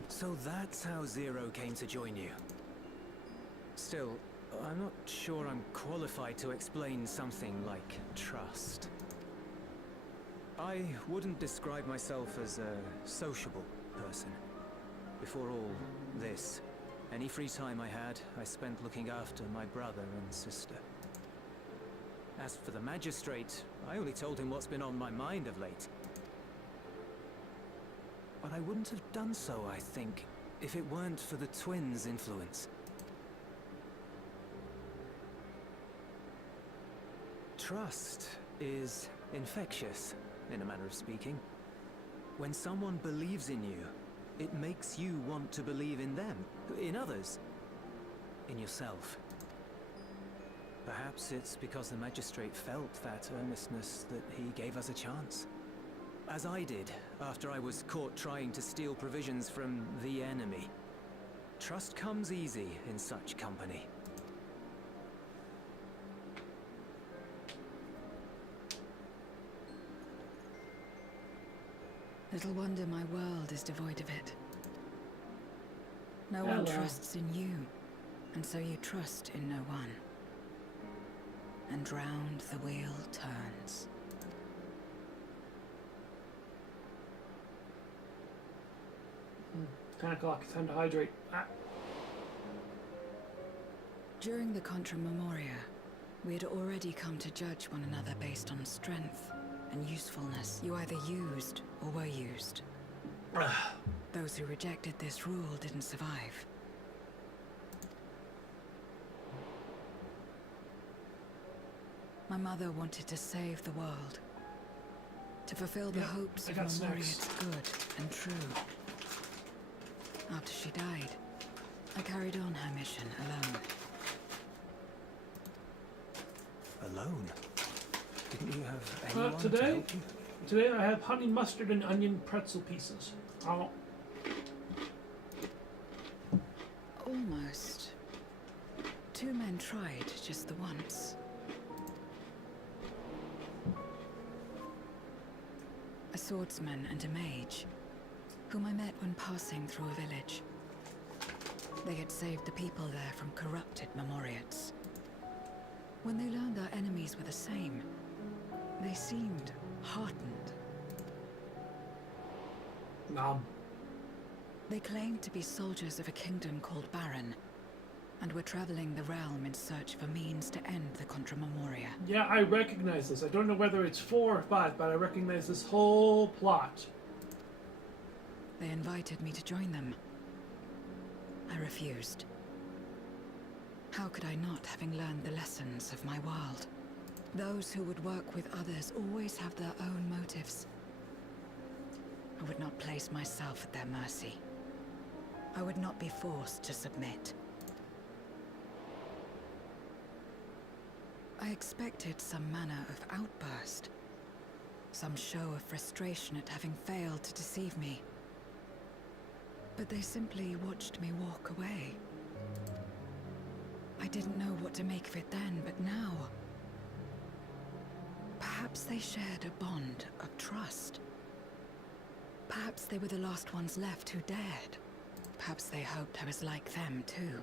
So that's how Zero came to join you. Still, I'm not sure I'm qualified to explain something like trust. I wouldn't describe myself as a sociable person. Before all this, any free time I had, I spent looking after my brother and sister. As for the magistrate, I only told him what's been on my mind of late. But I wouldn't have done so, I think, if it weren't for the twins' influence. Trust is infectious, in a manner of speaking. When someone believes in you, it makes you want to believe in them, in others, in yourself. Perhaps it's because the magistrate felt that earnestness that he gave us a chance. as I did after I was caught trying to steal provisions from the enemy. Trust comes easy in such company. Little wonder my world is devoid of it. No one trusts in you, and so you trust in no one. And round the wheel turns. 10 o'clock, it's time to hydrate. Ah. During the Contra Memoria, we had already come to judge one another based on strength and usefulness. You either used or were used. Those who rejected this rule didn't survive. My mother wanted to save the world, to fulfill the hopes of Memoria's good and true. After she died, I carried on her mission alone. Alone? Didn't you have anyone to today? help you? Today I have honey mustard and onion pretzel pieces. Oh. Almost. 2 men tried just the once. A swordsman and a mage, whom I met when passing through a village. They had saved the people there from corrupted Memoriates. When they learned our enemies were the same, they seemed heartened. They claimed to be soldiers of a kingdom called Baron, and were traveling the realm in search of a means to end the Contra Memoria. Yeah, I recognize this. I don't know whether it's 4 or 5, but I recognize this whole plot. They invited me to join them. I refused. How could I not, having learned the lessons of my world? Those who would work with others always have their own motives. I would not place myself at their mercy. I would not be forced to submit. I expected some manner of outburst. Some show of frustration at having failed to deceive me. But they simply watched me walk away. I didn't know what to make of it then, but now... Perhaps they shared a bond of trust. Perhaps they were the last ones left who dared. Perhaps they hoped I was like them, too.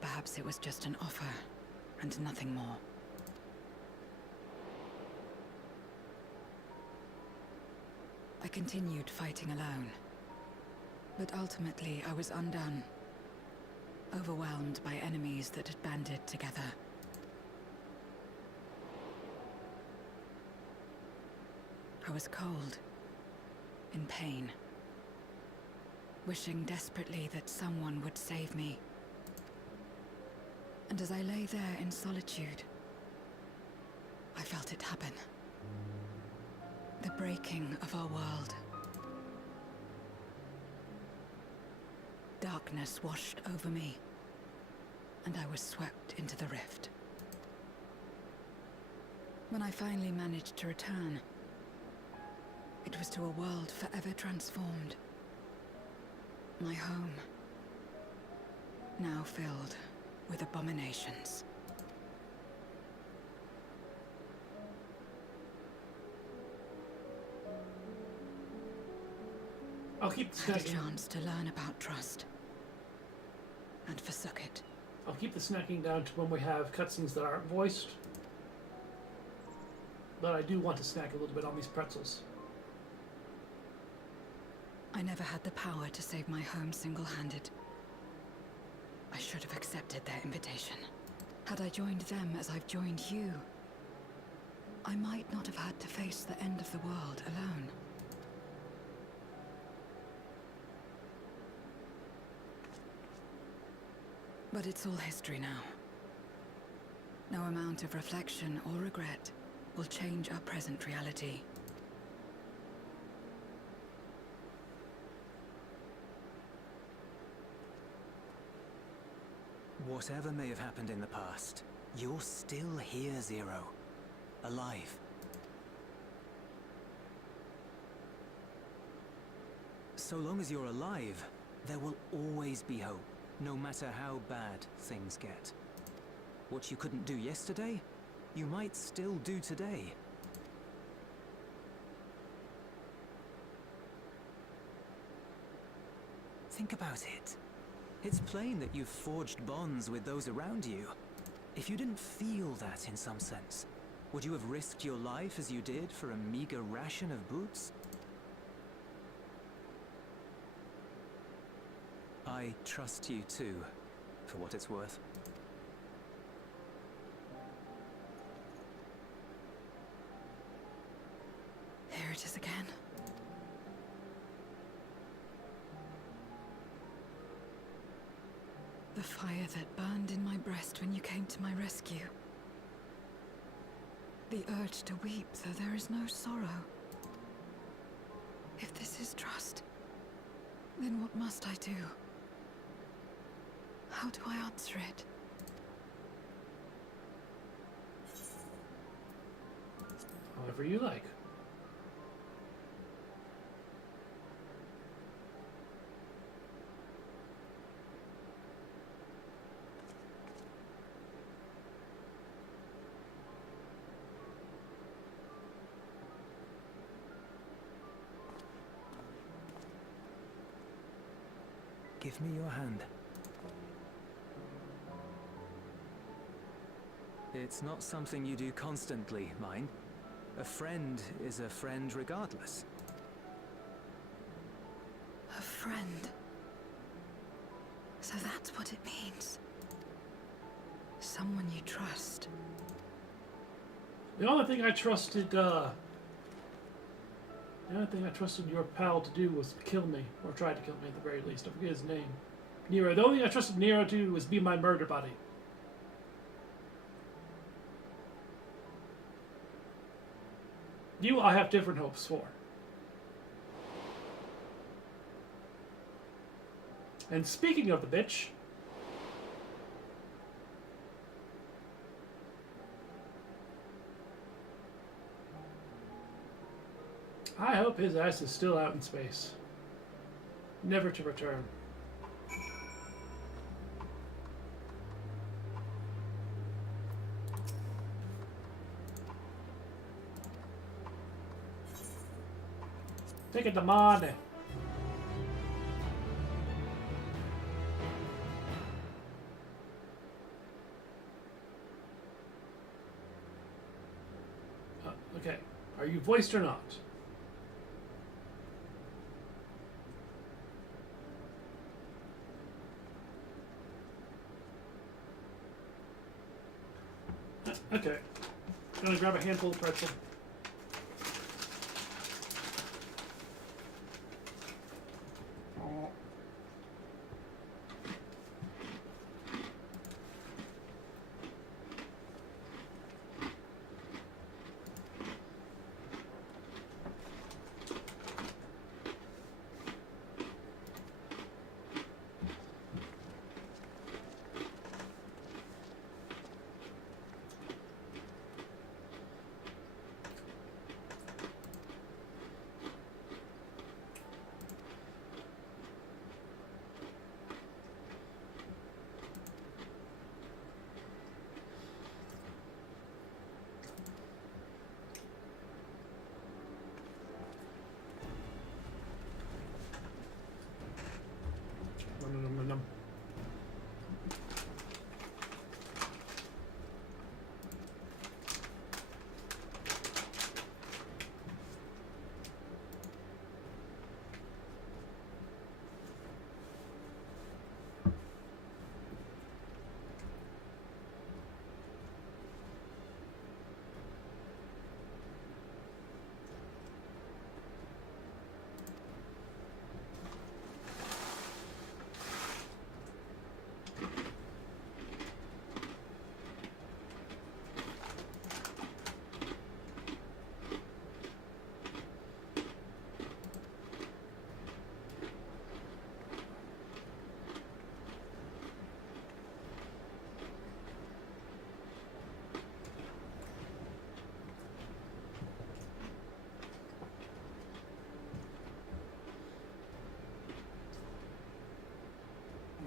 Perhaps it was just an offer, and nothing more. I continued fighting alone. But ultimately, I was undone. Overwhelmed by enemies that had banded together. I was cold, in pain, wishing desperately that someone would save me. And as I lay there in solitude, I felt it happen. The breaking of our world. Darkness washed over me, and I was swept into the rift. When I finally managed to return, it was to a world forever transformed. My home, now filled with abominations. I'll keep I had a snacking. chance to learn about trust, and forsook it. I'll keep the snacking down to when we have cutscenes that aren't voiced. But I do want to snack a little bit on these pretzels. I never had the power to save my home single-handed. I should have accepted their invitation. Had I joined them as I've joined you, I might not have had to face the end of the world alone. But it's all history now. No amount of reflection or regret will change our present reality. Whatever may have happened in the past, you're still here, Zero. Alive. So long as you're alive, there will always be hope, no matter how bad things get. What you couldn't do yesterday, you might still do today. Think about it. It's plain that you've forged bonds with those around you. If you didn't feel that in some sense, would you have risked your life as you did for a meager ration of boots? I trust you too, for what it's worth. Here it is again. The fire that burned in my breast when you came to my rescue. The urge to weep, though there is no sorrow. If this is trust, then what must I do? How do I answer it? However you like. Give me your hand. It's not something you do constantly, mind. A friend is a friend regardless. A friend. So that's what it means. Someone you trust. The only thing I trusted your pal to do was kill me, or try to kill me at the very least. I forget his name. Nero. The only thing I trusted Nero to do was be my murder buddy. You, I have different hopes for. And speaking of the bitch, I hope his ass is still out in space, never to return. Take the money. Okay. Are you voiced or not? Okay. I'm gonna grab a handful of pretzel.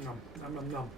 Nom, nom, nom, nom.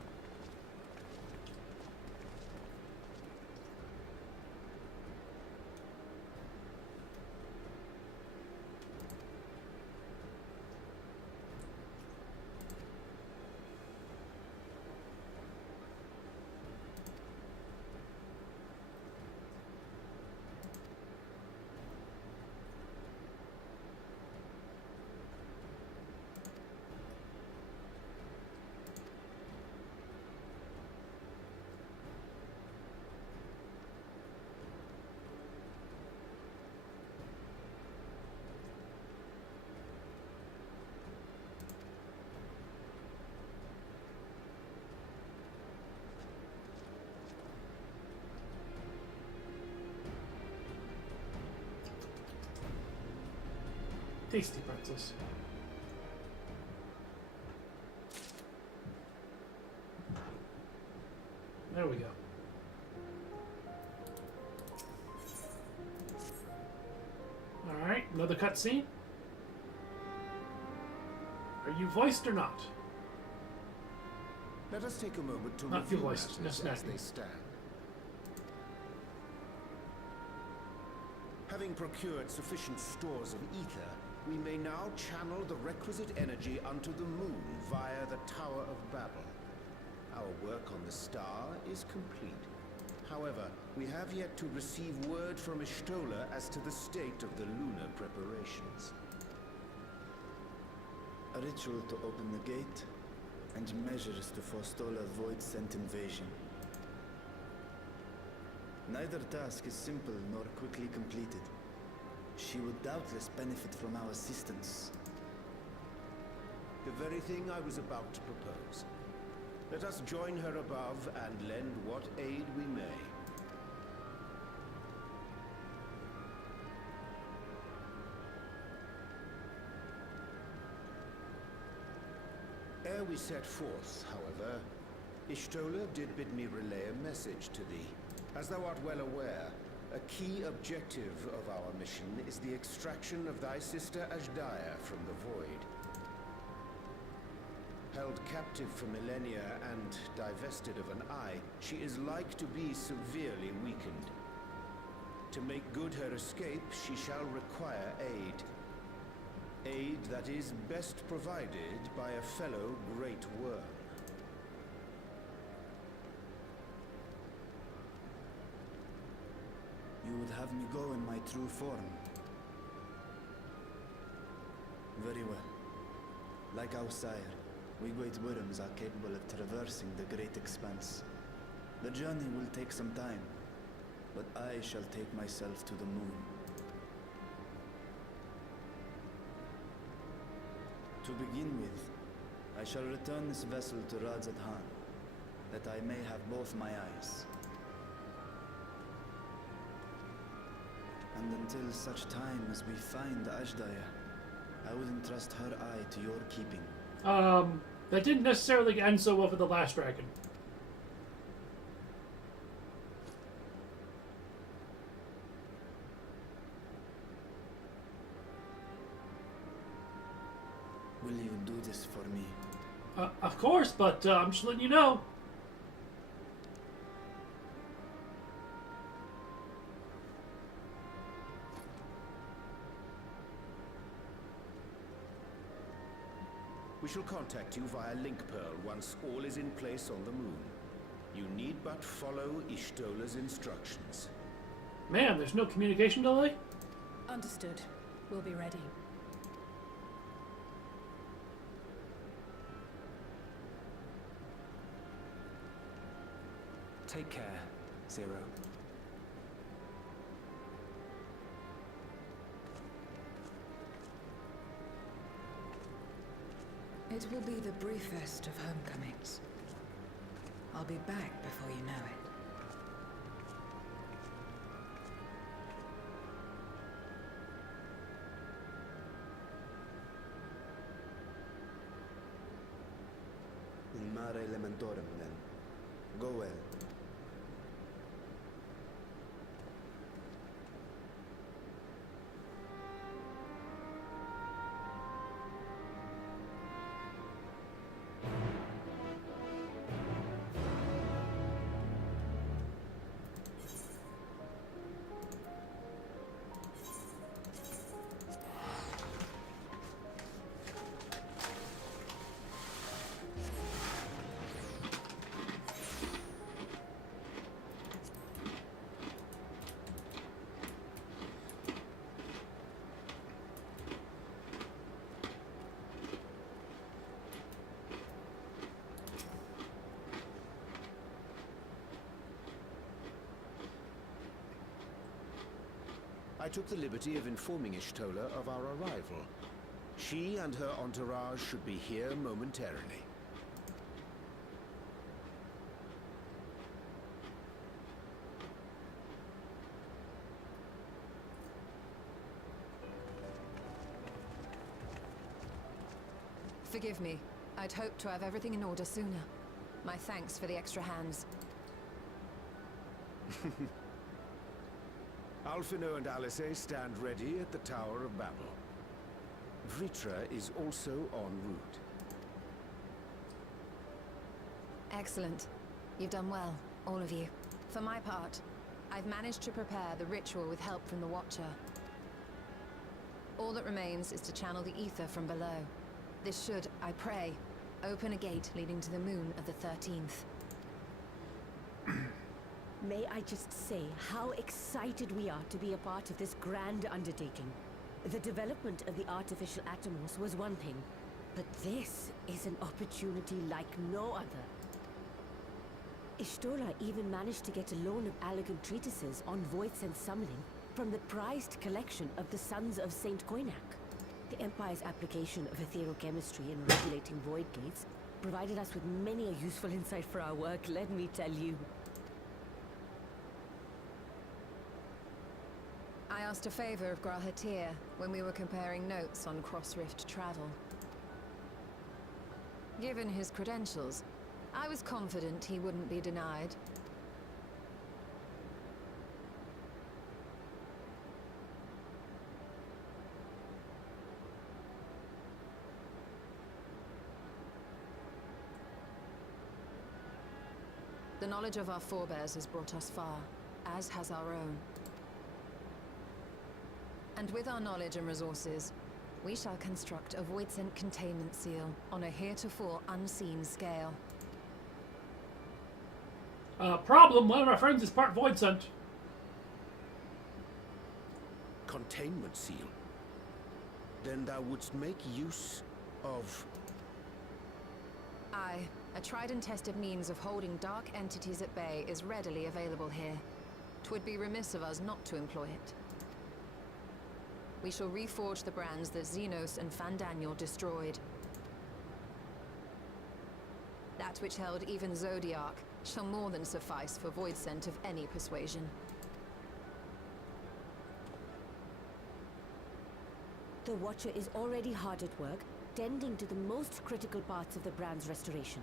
Tasty pretzels. There we go. Alright, another cutscene. Are you voiced or not? Let us take a moment to Not review you voiced, matters no as snapping. they stand. Having procured sufficient stores of ether, we may now channel the requisite energy unto the moon via the Tower of Babel. Our work on the star is complete. However, we have yet to receive word from Ishtola as to the state of the lunar preparations. A ritual to open the gate, and measures to forestall a void-sent invasion. Neither task is simple nor quickly completed. She would doubtless benefit from our assistance. The very thing I was about to propose. Let us join her above and lend what aid we may. Ere we set forth, however, Ishtola did bid me relay a message to thee. As thou art well aware, a key objective of our mission is the extraction of thy sister Ashdaya from the Void. Held captive for millennia and divested of an eye, she is like to be severely weakened. To make good her escape, she shall require aid. Aid that is best provided by a fellow Great Worm. You would have me go in my true form. Very well. Like our sire, we great worms are capable of traversing the great expanse. The journey will take some time, but I shall take myself to the moon. To begin with, I shall return this vessel to Radzat Han, that I may have both my eyes. And until such time as we find Ashdaya, I would entrust her eye to your keeping. That didn't necessarily end so well for the last dragon. Will you do this for me? Of course, but I'm just letting you know. We shall contact you via link pearl once all is in place on the moon. You need but follow Ishtola's instructions. Man, there's no communication delay? Understood. We'll be ready. Take care, Zero. It will be the briefest of homecomings. I'll be back before you know it. In mare elementorum, then. Go well. I took the liberty of informing Ishtola of our arrival. She and her entourage should be here momentarily. Forgive me. I'd hoped to have everything in order sooner. My thanks for the extra hands. Alphino and Alice stand ready at the Tower of Babel. Vritra is also en route. Excellent. You've done well, all of you. For my part, I've managed to prepare the ritual with help from the Watcher. All that remains is to channel the ether from below. This should, I pray, open a gate leading to the moon of the 13th. May I just say how excited we are to be a part of this grand undertaking. The development of the artificial atomos was one thing, but this is an opportunity like no other. Ishtola even managed to get a loan of elegant treatises on voids and summoning from the prized collection of the Sons of Saint Koinak. The Empire's application of etherochemistry in regulating void gates provided us with many a useful insight for our work, let me tell you. I asked a favor of Grahatir when we were comparing notes on cross-rift travel. Given his credentials, I was confident he wouldn't be denied. The knowledge of our forebears has brought us far, as has our own. And with our knowledge and resources, we shall construct a void-sent containment seal on a heretofore unseen scale. Problem, one of our friends is part void-sent. Containment seal? Then thou wouldst make use of... Aye, a tried and tested means of holding dark entities at bay is readily available here. 'Twould be remiss of us not to employ it. We shall reforge the brands that Xenos and Fandaniel destroyed. That which held even Zodiac shall more than suffice for void scent of any persuasion. The Watcher is already hard at work, tending to the most critical parts of the brand's restoration.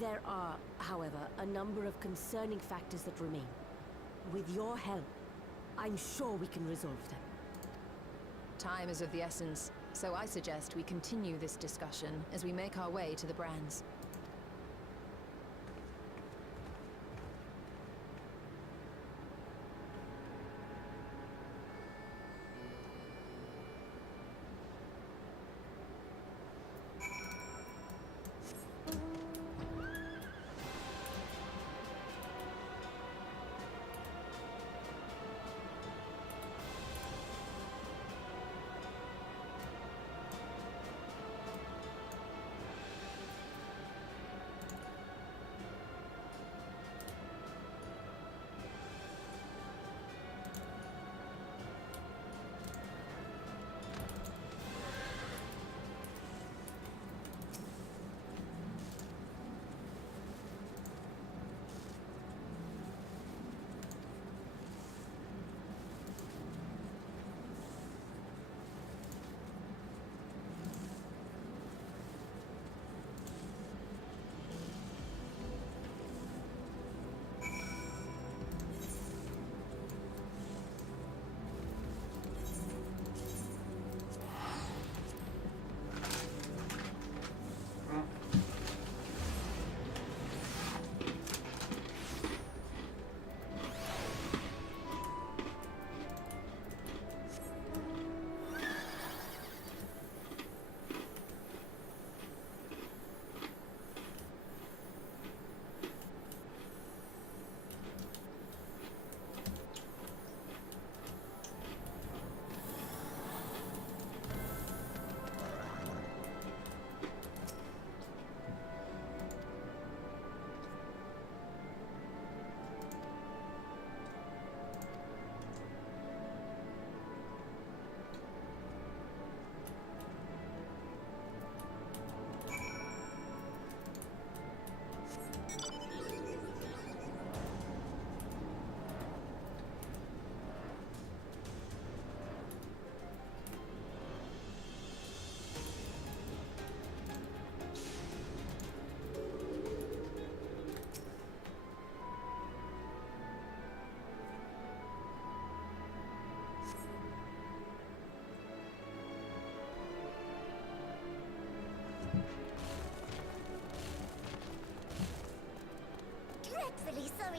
There are, however, a number of concerning factors that remain. With your help, I'm sure we can resolve them. Time is of the essence, so I suggest we continue this discussion as we make our way to the brands.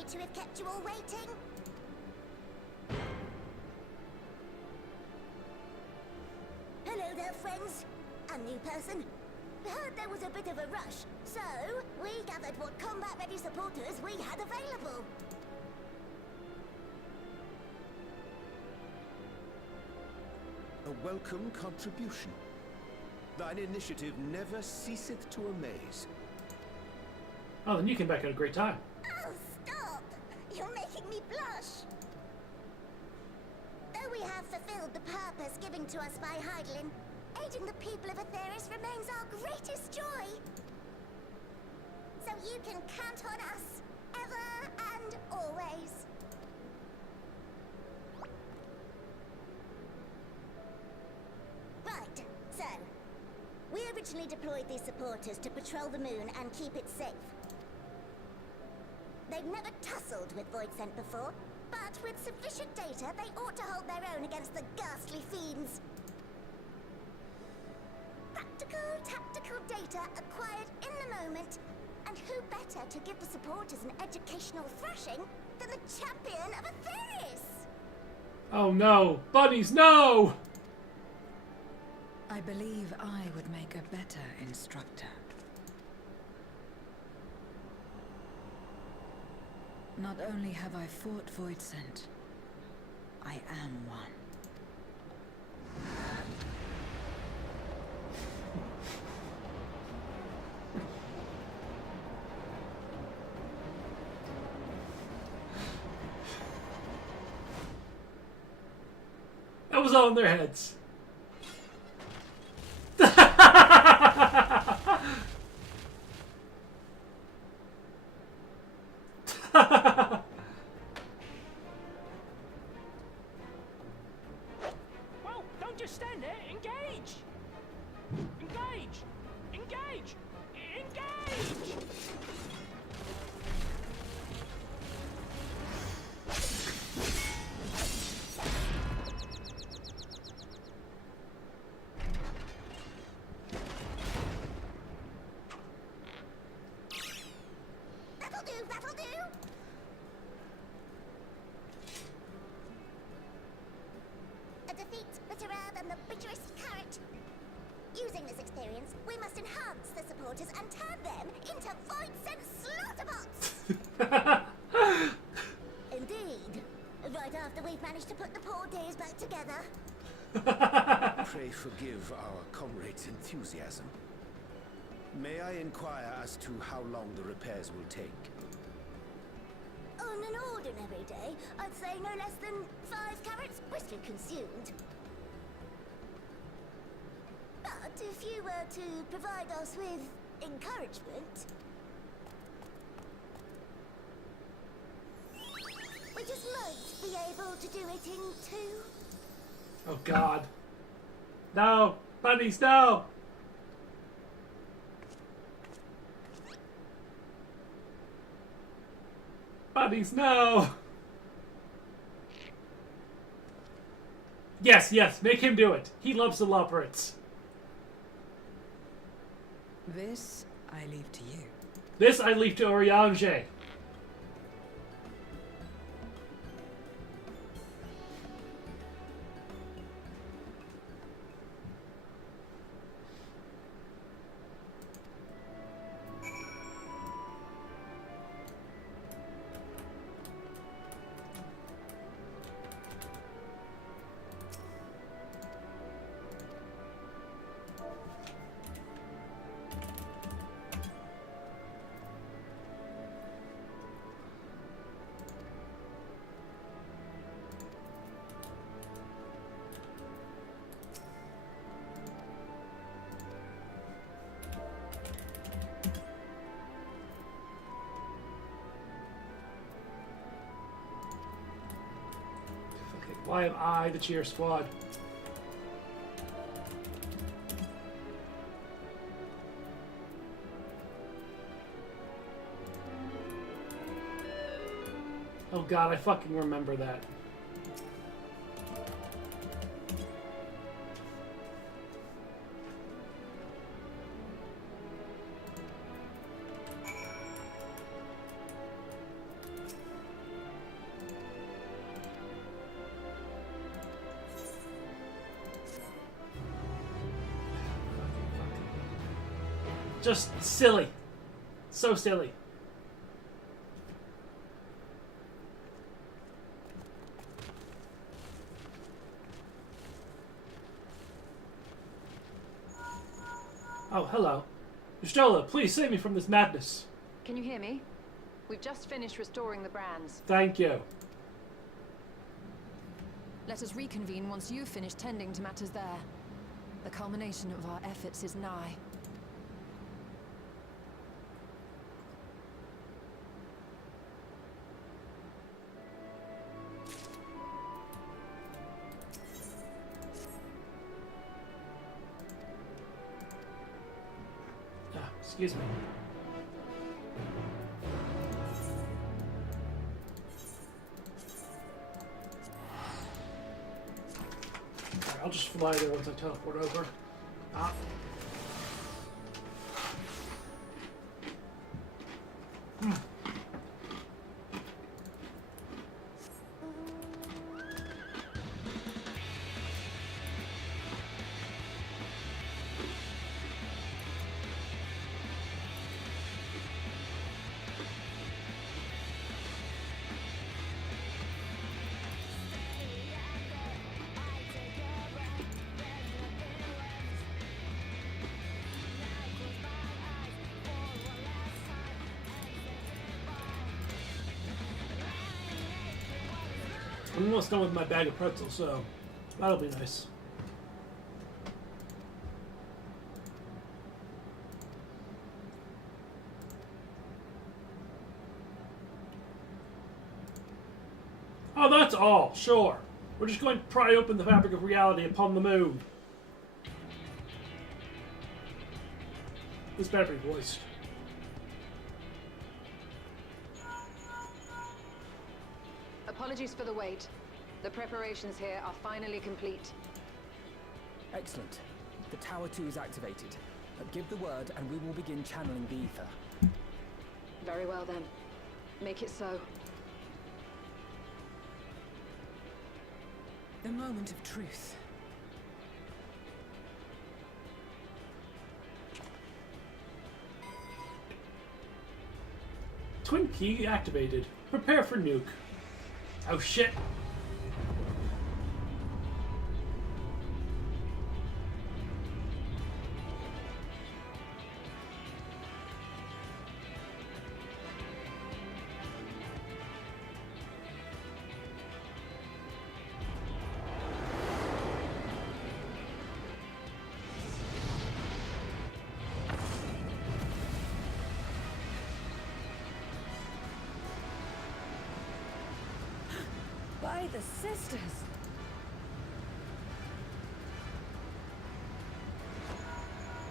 to have kept you all waiting. Hello there, friends. A new person. Heard there was a bit of a rush, so we gathered what combat-ready supporters we had available. A welcome contribution. Thine initiative never ceaseth to amaze. Oh, then you came back at a great time. Oh, stop! You're making me blush. Though we have fulfilled the purpose given to us by Heidelin, aiding the people of Atheris remains our greatest joy. So you can count on us, ever and always. Right, so we originally deployed these supporters to patrol the moon and keep it safe. They've never tussled with Void Scent before, but with sufficient data, they ought to hold their own against the ghastly fiends. Practical, tactical data acquired in the moment, and who better to give the supporters an educational thrashing than the champion of Atheris? Oh no! Bunnies, no! I believe I would make a better instructor. Not only have I fought Void Scent, I am one. That was all in their heads. Whoa, don't just stand there. Engage! Engage! Engage! Engage! That'll do, that'll do! A defeat bitterer than the bitterest carrot. Using this experience, we must enhance the supporters and turn them into Void Scent slaughterbots! Indeed. Right after we've managed to put the poor dears back together. Pray forgive our comrade's enthusiasm. May I inquire as to how long the repairs will take? On an ordinary day, I'd say no less than 5 carrots briskly consumed. But if you were to provide us with encouragement, we just might be able to do it in 2. Oh god. No! Bunnies, no! Bunnies, no! Yes, yes, make him do it. He loves the leopards. This I leave to you. This I leave to Oriange. Why am I the cheer squad? Oh god, I fucking remember that. Just silly. So silly. Oh, hello. Yustola, please save me from this madness. Can you hear me? We've just finished restoring the brands. Thank you. Let us reconvene once you've finished tending to matters there. The culmination of our efforts is nigh. Excuse me. Alright, I'll just fly there once I teleport over. Ah. I'm almost done with my bag of pretzels, so that'll be nice. Oh, that's all. Sure. We're just going to pry open the fabric of reality upon the moon. This better be voiced. Apologies for the wait. The preparations here are finally complete. Excellent. The Tower 2 is activated. Give the word and we will begin channeling the ether. Very well then. Make it so. The moment of truth. Twin key activated. Prepare for nuke. Oh shit. By the sisters!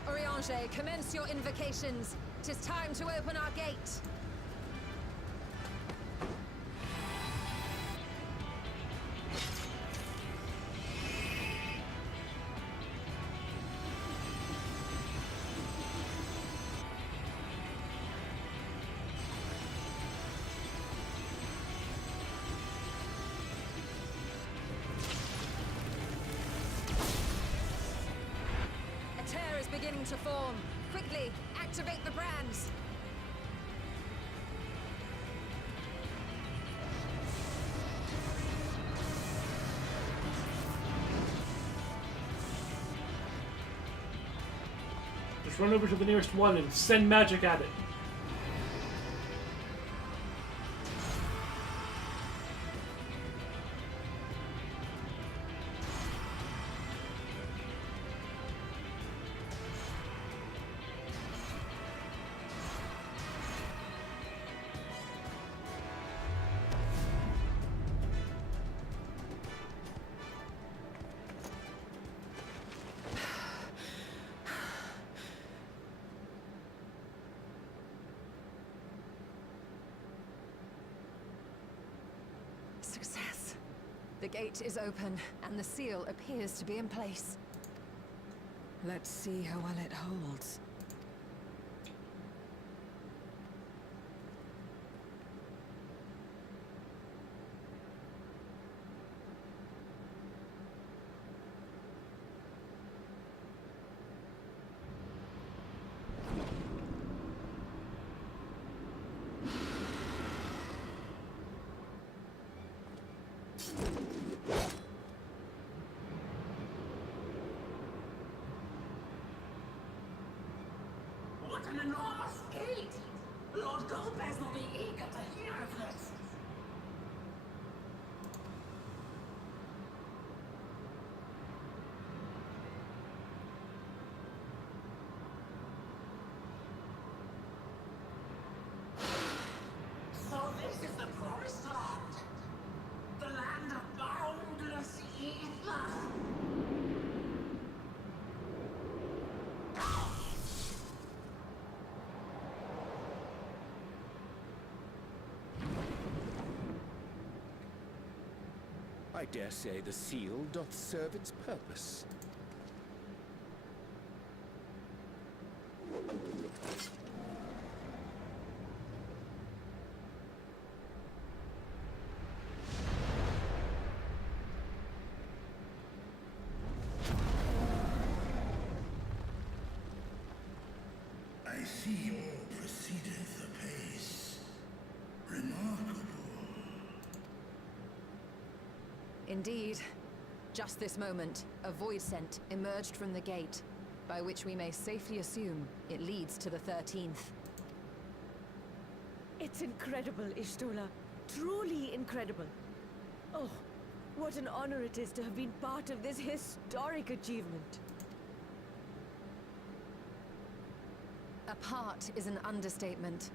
Oriange, commence your invocations. 'Tis time to open our gate. Beginning to form. Quickly, activate the brands. Just run over to the nearest one and send magic at it. Success. The gate is open, and the seal appears to be in place. Let's see how well it holds. What an enormous gate! Lord Golbez will be eager to hear of this. So this is the promised land. The land of boundless ether. I dare say the seal doth serve its purpose. I see all proceedeth apace. Remarkable. Indeed. Just this moment, a void scent emerged from the gate, by which we may safely assume it leads to the 13th. It's incredible, Ishtola. Truly incredible. Oh, what an honor it is to have been part of this historic achievement. A part is an understatement.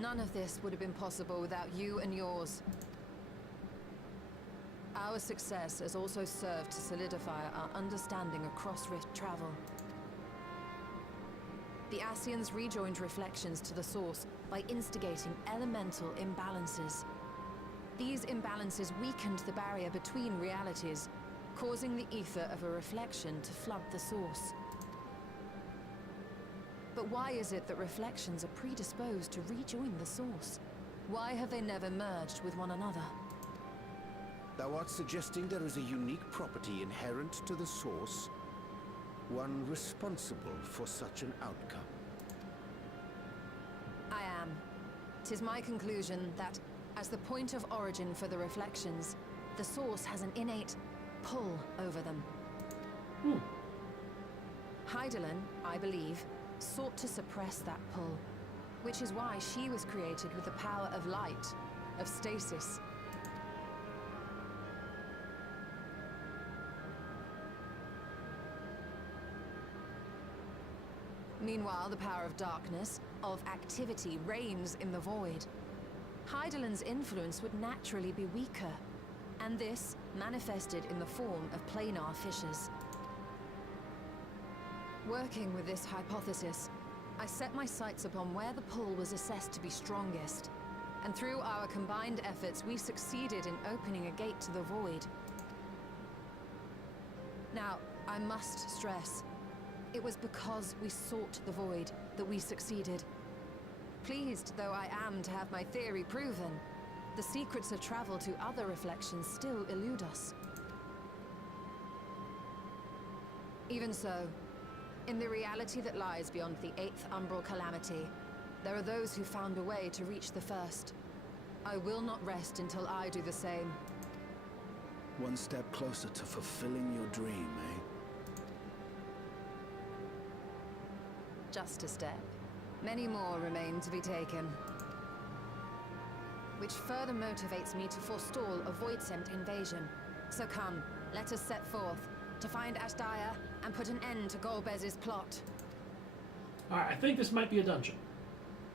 None of this would have been possible without you and yours. Our success has also served to solidify our understanding across rift travel. The Ascians rejoined reflections to the source by instigating elemental imbalances. These imbalances weakened the barrier between realities, causing the ether of a reflection to flood the source. But why is it that reflections are predisposed to rejoin the source? Why have they never merged with one another? Thou art suggesting there is a unique property inherent to the source, one responsible for such an outcome. I am. 'Tis my conclusion that, as the point of origin for the reflections, the source has an innate pull over them. Hydaelyn, I believe, sought to suppress that pull, which is why she was created with the power of light, of stasis. Meanwhile, the power of darkness, of activity, reigns in the void. Hydaelyn's influence would naturally be weaker, and this manifested in the form of planar fissures. Working with this hypothesis, I set my sights upon where the pull was assessed to be strongest, and through our combined efforts, we succeeded in opening a gate to the void. Now, I must stress, it was because we sought the void that we succeeded. Pleased though I am to have my theory proven, the secrets of travel to other reflections still elude us. Even so, in the reality that lies beyond the 8th umbral calamity, there are those who found a way to reach the first. I will not rest until I do the same. One step closer to fulfilling your dream, eh? Just a step. Many more remain to be taken. Which further motivates me to forestall a void-sent invasion. So come, let us set forth, to find Ashdaya and put an end to Golbez's plot. Alright, I think this might be a dungeon.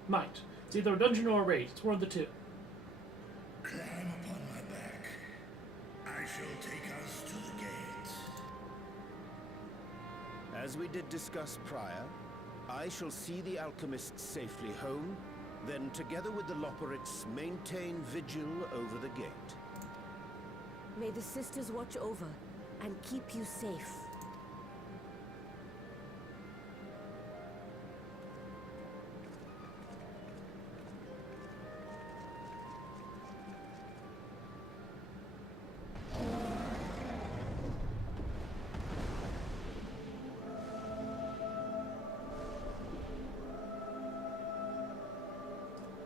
Might. It's either a dungeon or a raid. It's one of the two. Climb upon my back. I shall take us to the gate. As we did discuss prior, I shall see the alchemists safely home, then together with the Loperics maintain vigil over the gate. May the sisters watch over and keep you safe.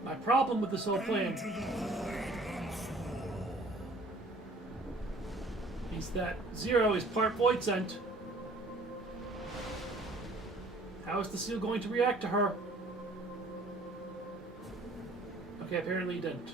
My problem with this whole plan... means that Zero is part Void Sent. How is the seal going to react to her? Okay, apparently he didn't.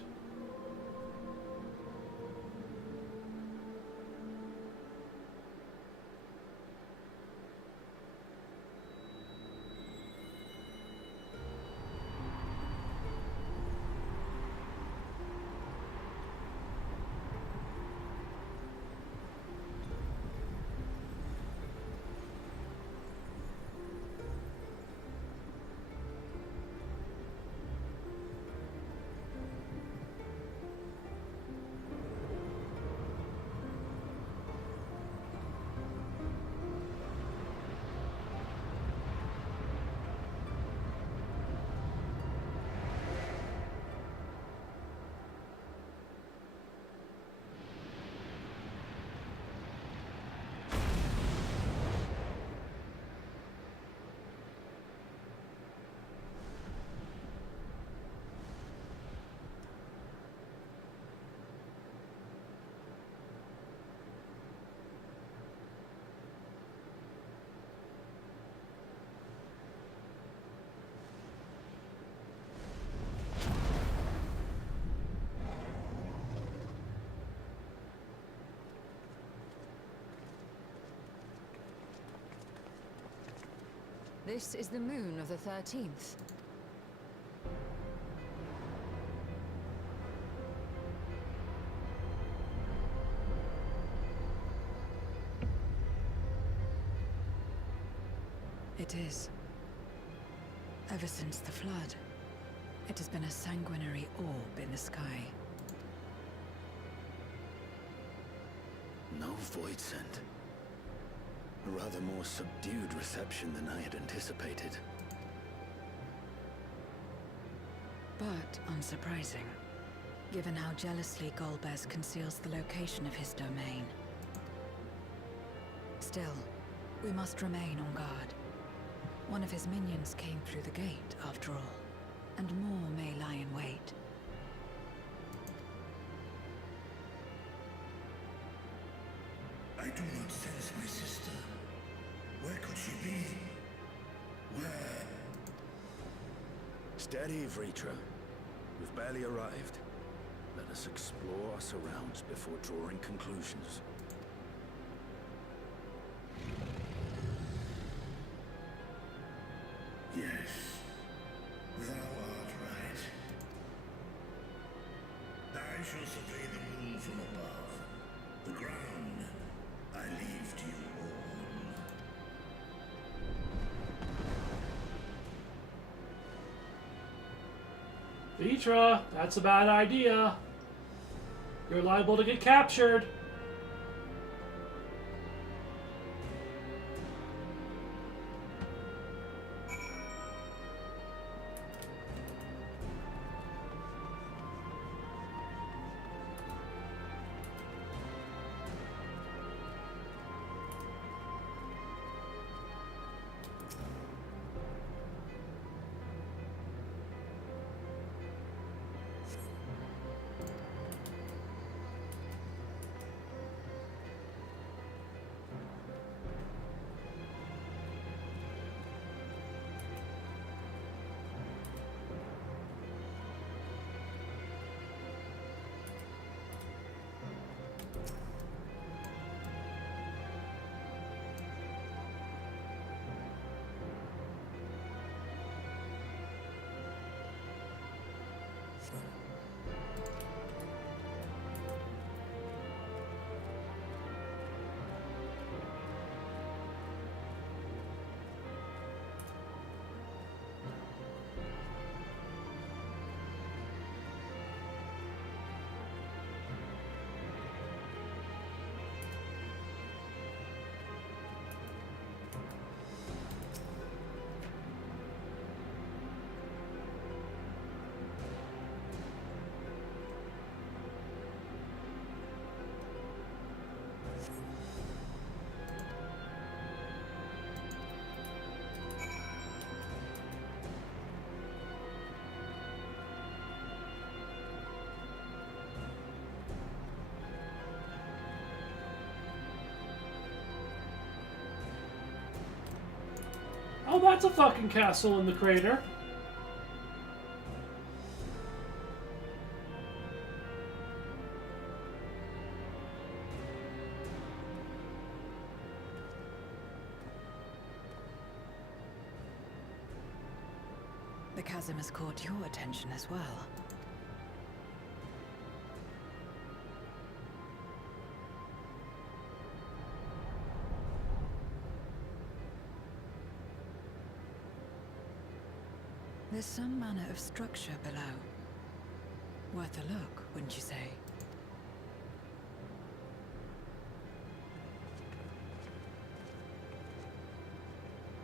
This is the moon of the 13th. It is. Ever since the flood, it has been a sanguinary orb in the sky. No void sent. A rather more subdued reception than I had anticipated. But unsurprising, given how jealously Golbez conceals the location of his domain. Still, we must remain on guard. One of his minions came through the gate, after all, and more may lie in wait. I do not sense my sister. Where could she be? Where? Steady, Vritra. We've barely arrived. Let us explore our surrounds before drawing conclusions. Yes, thou art right. I shall survey the moon from above. The ground I leave to you all. Vitra, that's a bad idea. You're liable to get captured. Oh, that's a fucking castle in the crater. The chasm has caught your attention as well. There's some manner of structure below. Worth a look, wouldn't you say?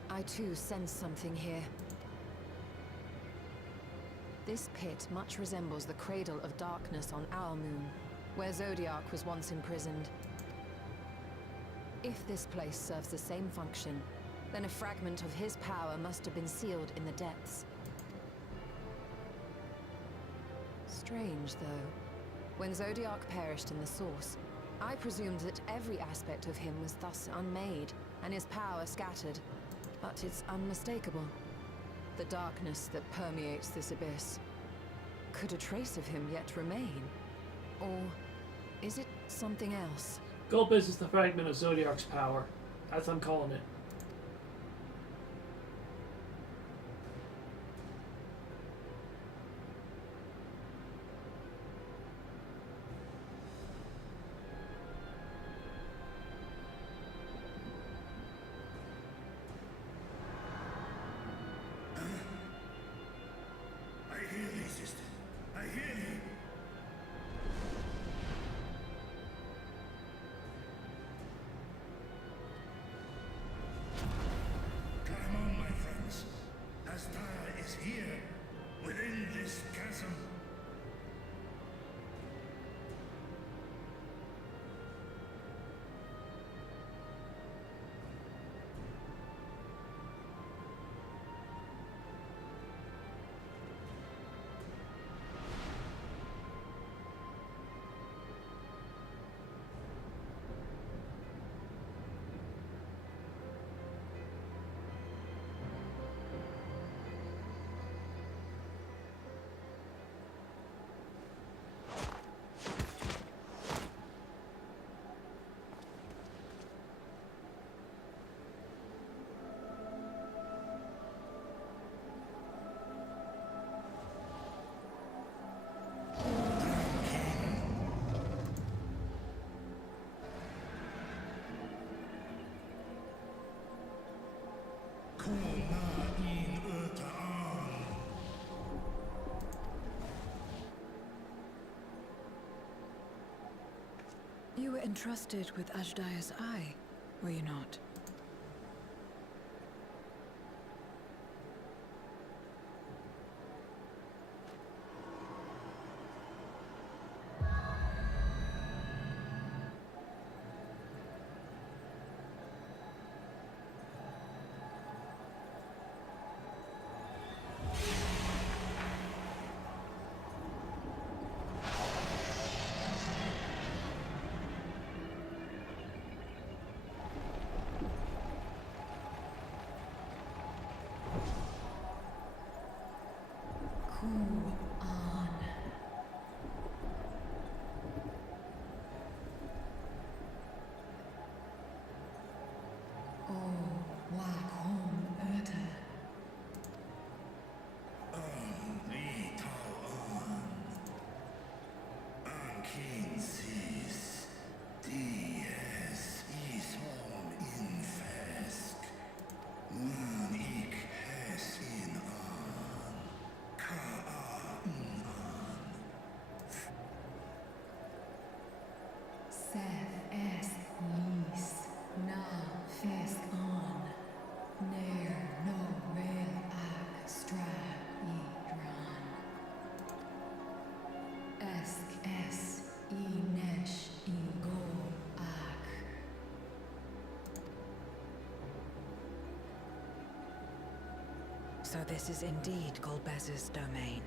I too sense something here. This pit much resembles the Cradle of Darkness on our moon, where Zodiac was once imprisoned. If this place serves the same function, then a fragment of his power must have been sealed in the depths. Strange, though. When Zodiac perished in the Source, I presumed that every aspect of him was thus unmade, and his power scattered. But it's unmistakable. The darkness that permeates this abyss. Could a trace of him yet remain? Or is it something else? Golbez is the fragment of Zodiac's power. That's what I'm calling it. I hear thee, sister. I hear thee. Come on, my friends. Astara is here, within this chasm. You were entrusted with Ajdaya's eye, were you not? So this is indeed Golbez's domain.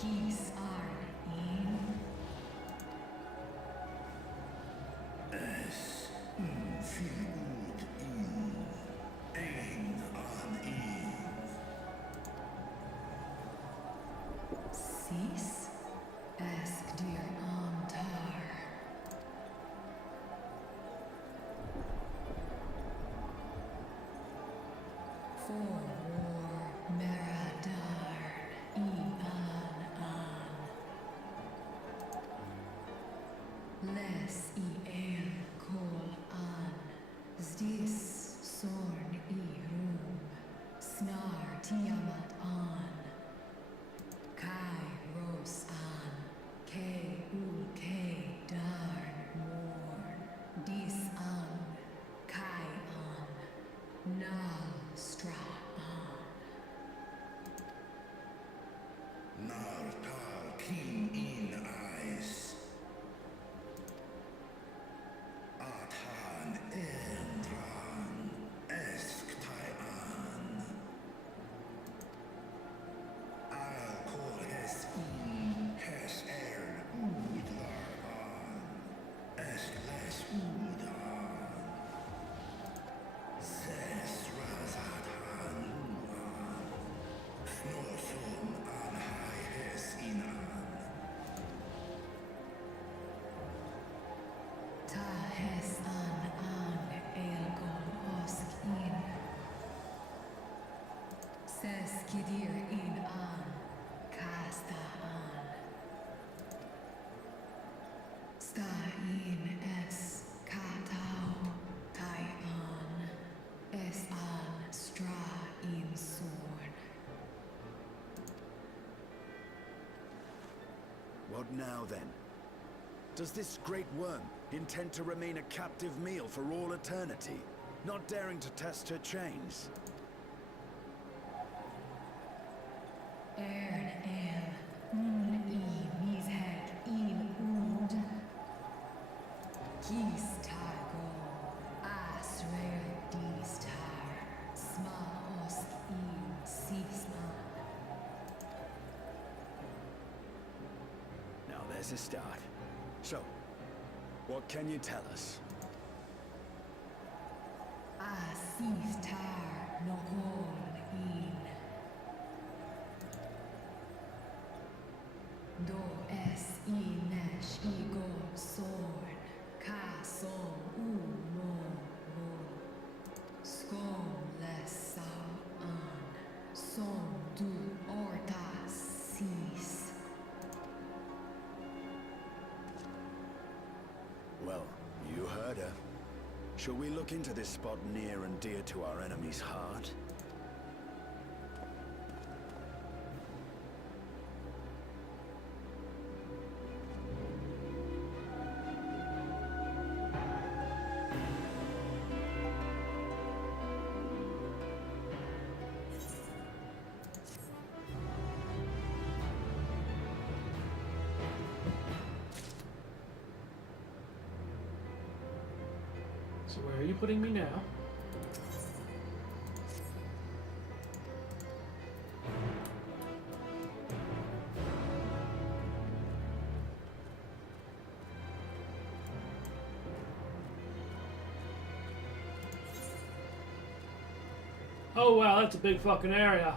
Keys are in. Sis? Ask dear Amtar. For war Meradar an. Les el kol an. Zdis sorn rum. Snar tiamat an. Kai ros an. Ke darn morn. Dis an. Kai an. Nal stra an. Nartal king in eyes. Athan Endran Esktayan. Al Kores Hes Udlaran Eskles Udan. Zes Razatan Luan. Snosun Anhai Hes Inan. Ta hes an elgol osk in. Ses kidir in an. Kasta an. Sta in es katau. Tai an. Es an stra in sorn. What now, then? Does this great worm intend to remain a captive meal for all eternity, not daring to test her chains? Ern el. Mishek in ud. Kistago. Asrael distar. Sma osk in sisman. Now there's a start. So, what can you tell us? Asistar nogon in. Do es inesh igo sorn. Ka som mo. Skom lesau an. Som du ortas sis. Well, you heard her. Shall we look into this spot near and dear to our enemy's heart? So where are you putting me now? Oh wow, that's a big fucking area.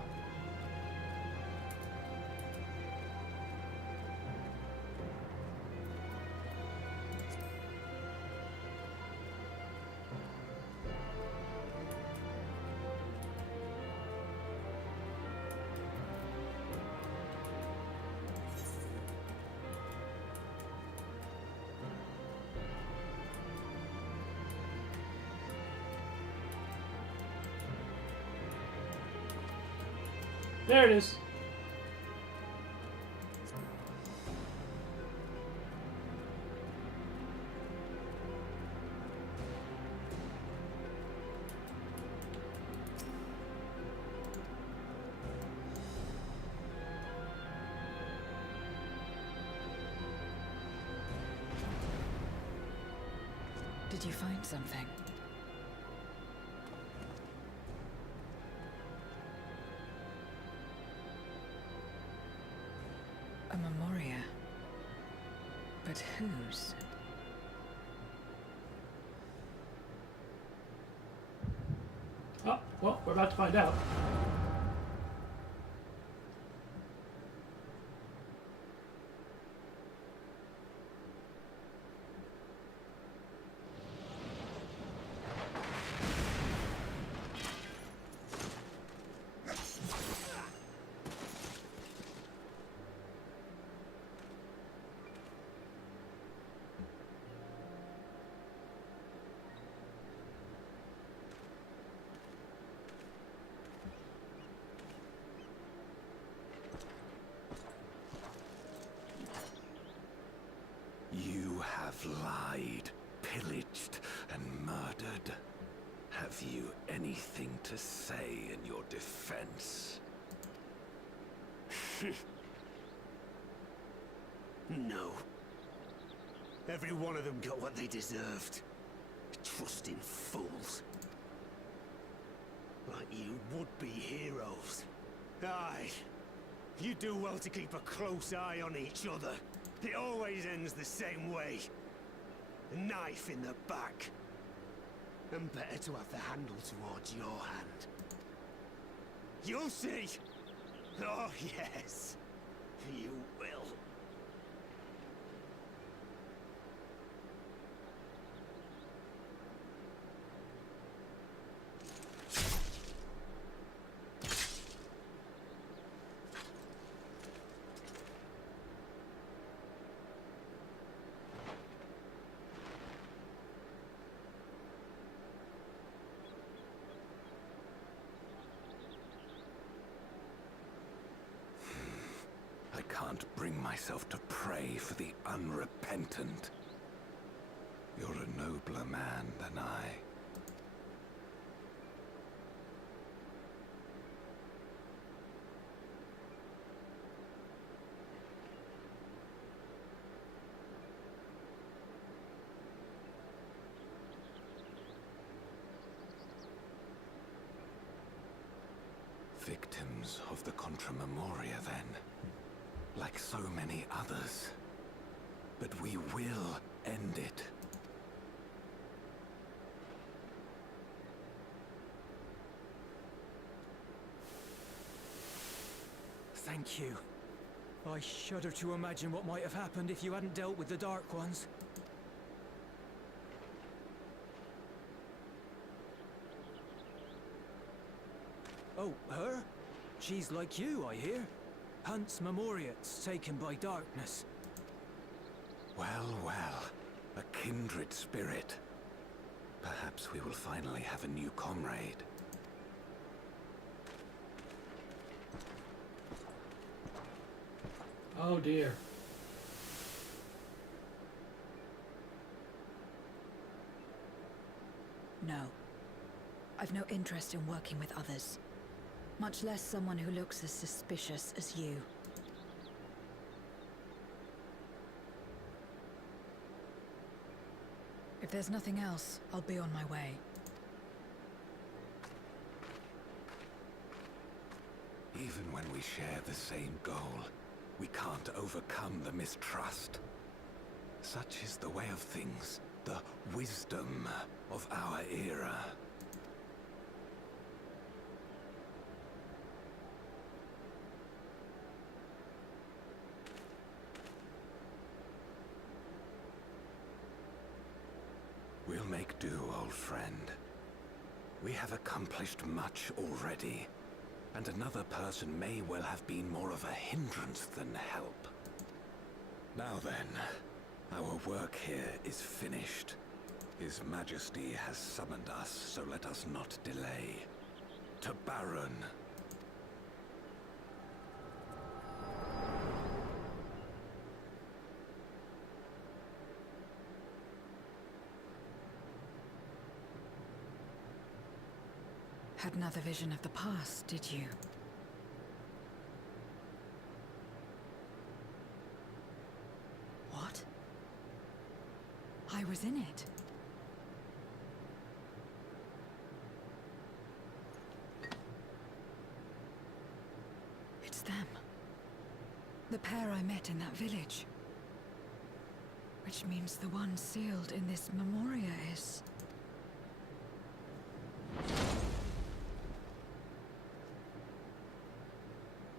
There it is. Did you find something? A memoria. But whose? Oh, well, we're about to find out. have lied, pillaged, and murdered. Have you anything to say in your defense? No. Every one of them got what they deserved. Trusting fools. Like you would-be heroes. Aye. You do well to keep a close eye on each other. It always ends the same way. A knife in the back. And better to have the handle towards your hand. You'll see! Oh, yes. You will. I can't bring myself to pray for the unrepentant. You're a nobler man than I. Victims of the Contra Memoria, then. Like so many others. But we will end it. Thank you. I shudder to imagine what might have happened if you hadn't dealt with the Dark Ones. Oh, her? She's like you, I hear. Hunts Memoriats taken by darkness. Well, well. A kindred spirit. Perhaps we will finally have a new comrade. Oh dear. No. I've no interest in working with others. Much less someone who looks as suspicious as you. If there's nothing else, I'll be on my way. Even when we share the same goal, we can't overcome the mistrust. Such is the way of things, the wisdom of our era. We'll make do, old friend. We have accomplished much already, and another person may well have been more of a hindrance than help. Now then, our work here is finished. His Majesty has summoned us, so let us not delay. To Baron. Had another vision of the past, did you? What? I was in it. It's them. The pair I met in that village. Which means the one sealed in this Memoria is...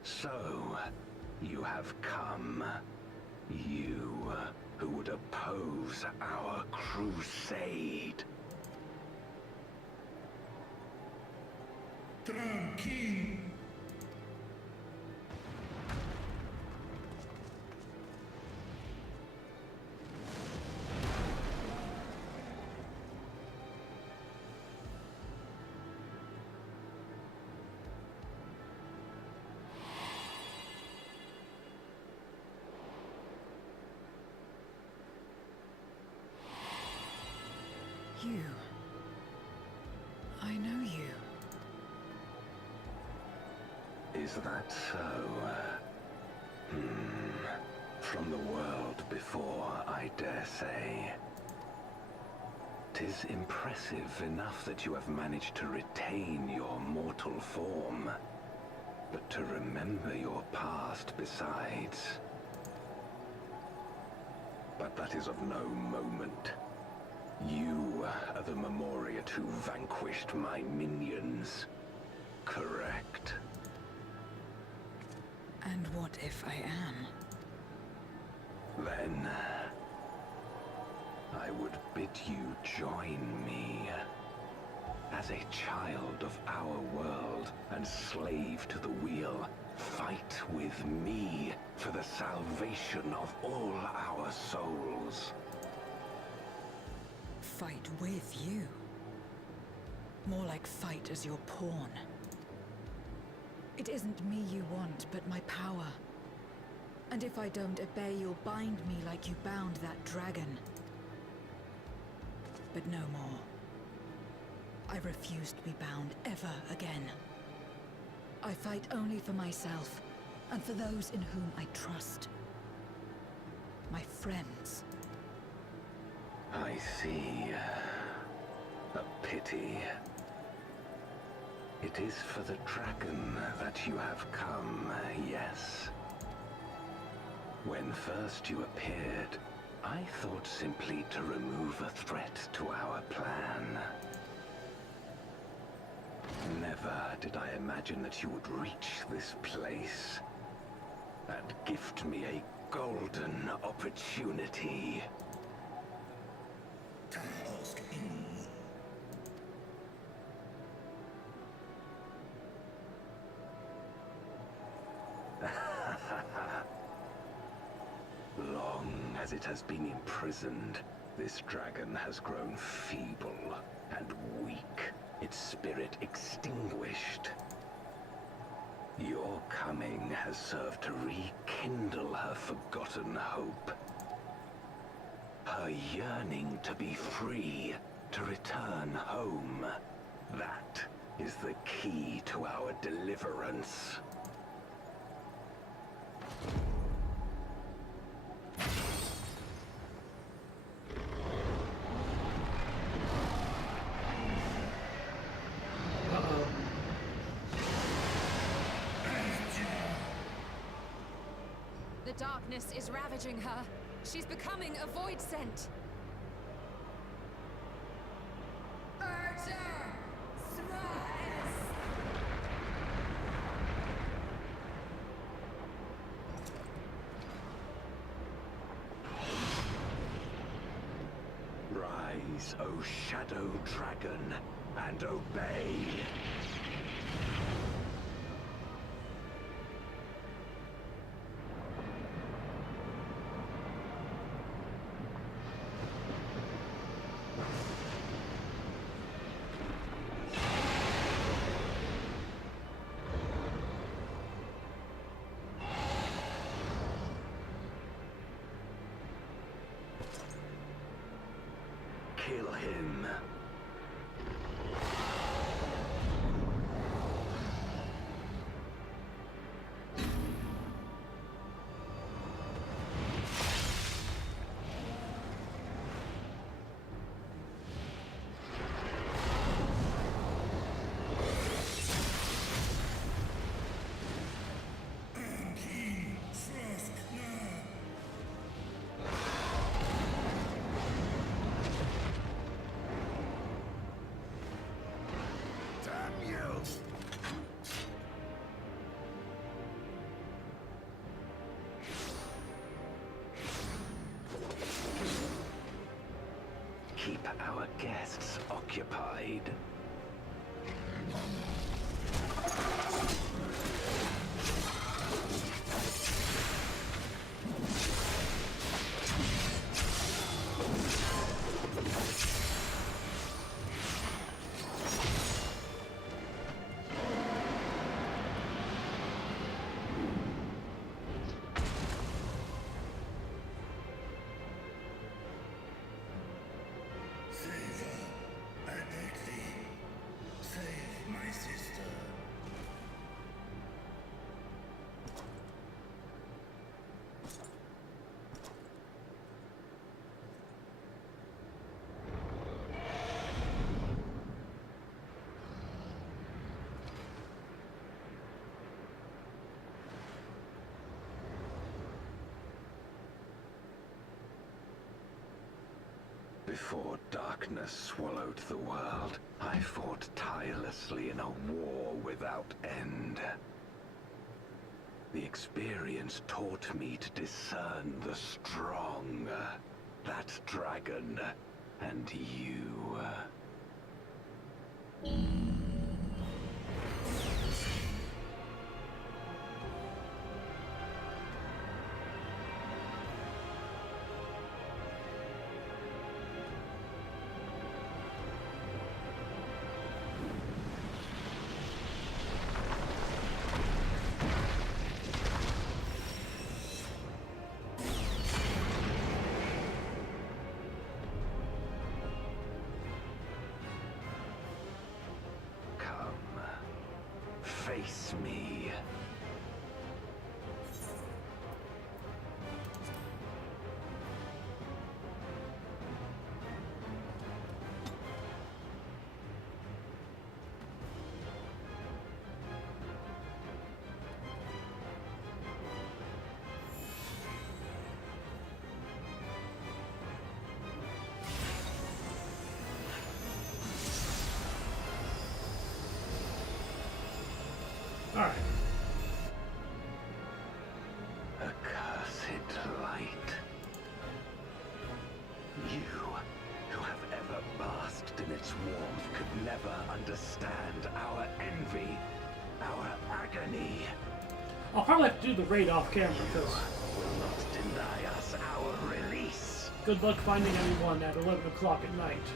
So, you have come. You, who would oppose our crusade. Tranquilo. You. I know you. Is that so? From the world before, I dare say. 'Tis impressive enough that you have managed to retain your mortal form, but to remember your past besides. But that is of no moment. You are the Memoriat who vanquished my minions, correct? And what if I am? Then I would bid you join me. As a child of our world and slave to the wheel, fight with me for the salvation of all our souls. Fight with you? More like fight as your pawn. It isn't me you want, but my power. And if I don't obey, you'll bind me like you bound that dragon. But no more. I refuse to be bound ever again. I fight only for myself, and for those in whom I trust. My friends. I see. A pity. It is for the dragon that you have come, yes? When first you appeared, I thought simply to remove a threat to our plan. Never did I imagine that you would reach this place and gift me a golden opportunity. Long as it has been imprisoned, this dragon has grown feeble and weak, its spirit extinguished. Your coming has served to rekindle her forgotten hope. Her yearning to be free, to return home. That is the key to our deliverance. The darkness is ravaging her. She's becoming a void scent. Rise, O Shadow Dragon, and obey. Kill him. Keep our guests occupied. Favor Before darkness swallowed the world, I fought tirelessly in a war without end. The experience taught me to discern the strong, that dragon, and you. Face me. Alright. Accursed light. You, who have ever basked in its warmth, could never understand our envy, our agony. I'll probably have to do the raid off camera, because will not deny us our release. Good luck finding anyone at 11 o'clock at night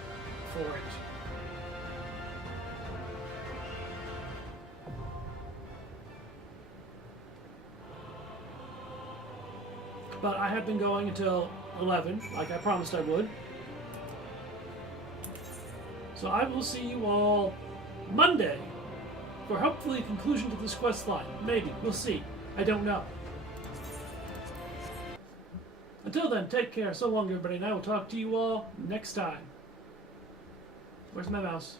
for it. But I have been going until 11, like I promised I would. So I will see you all Monday for hopefully a conclusion to this quest line. Maybe. We'll see. I don't know. Until then, take care. So long, everybody, and I will talk to you all next time. Where's my mouse?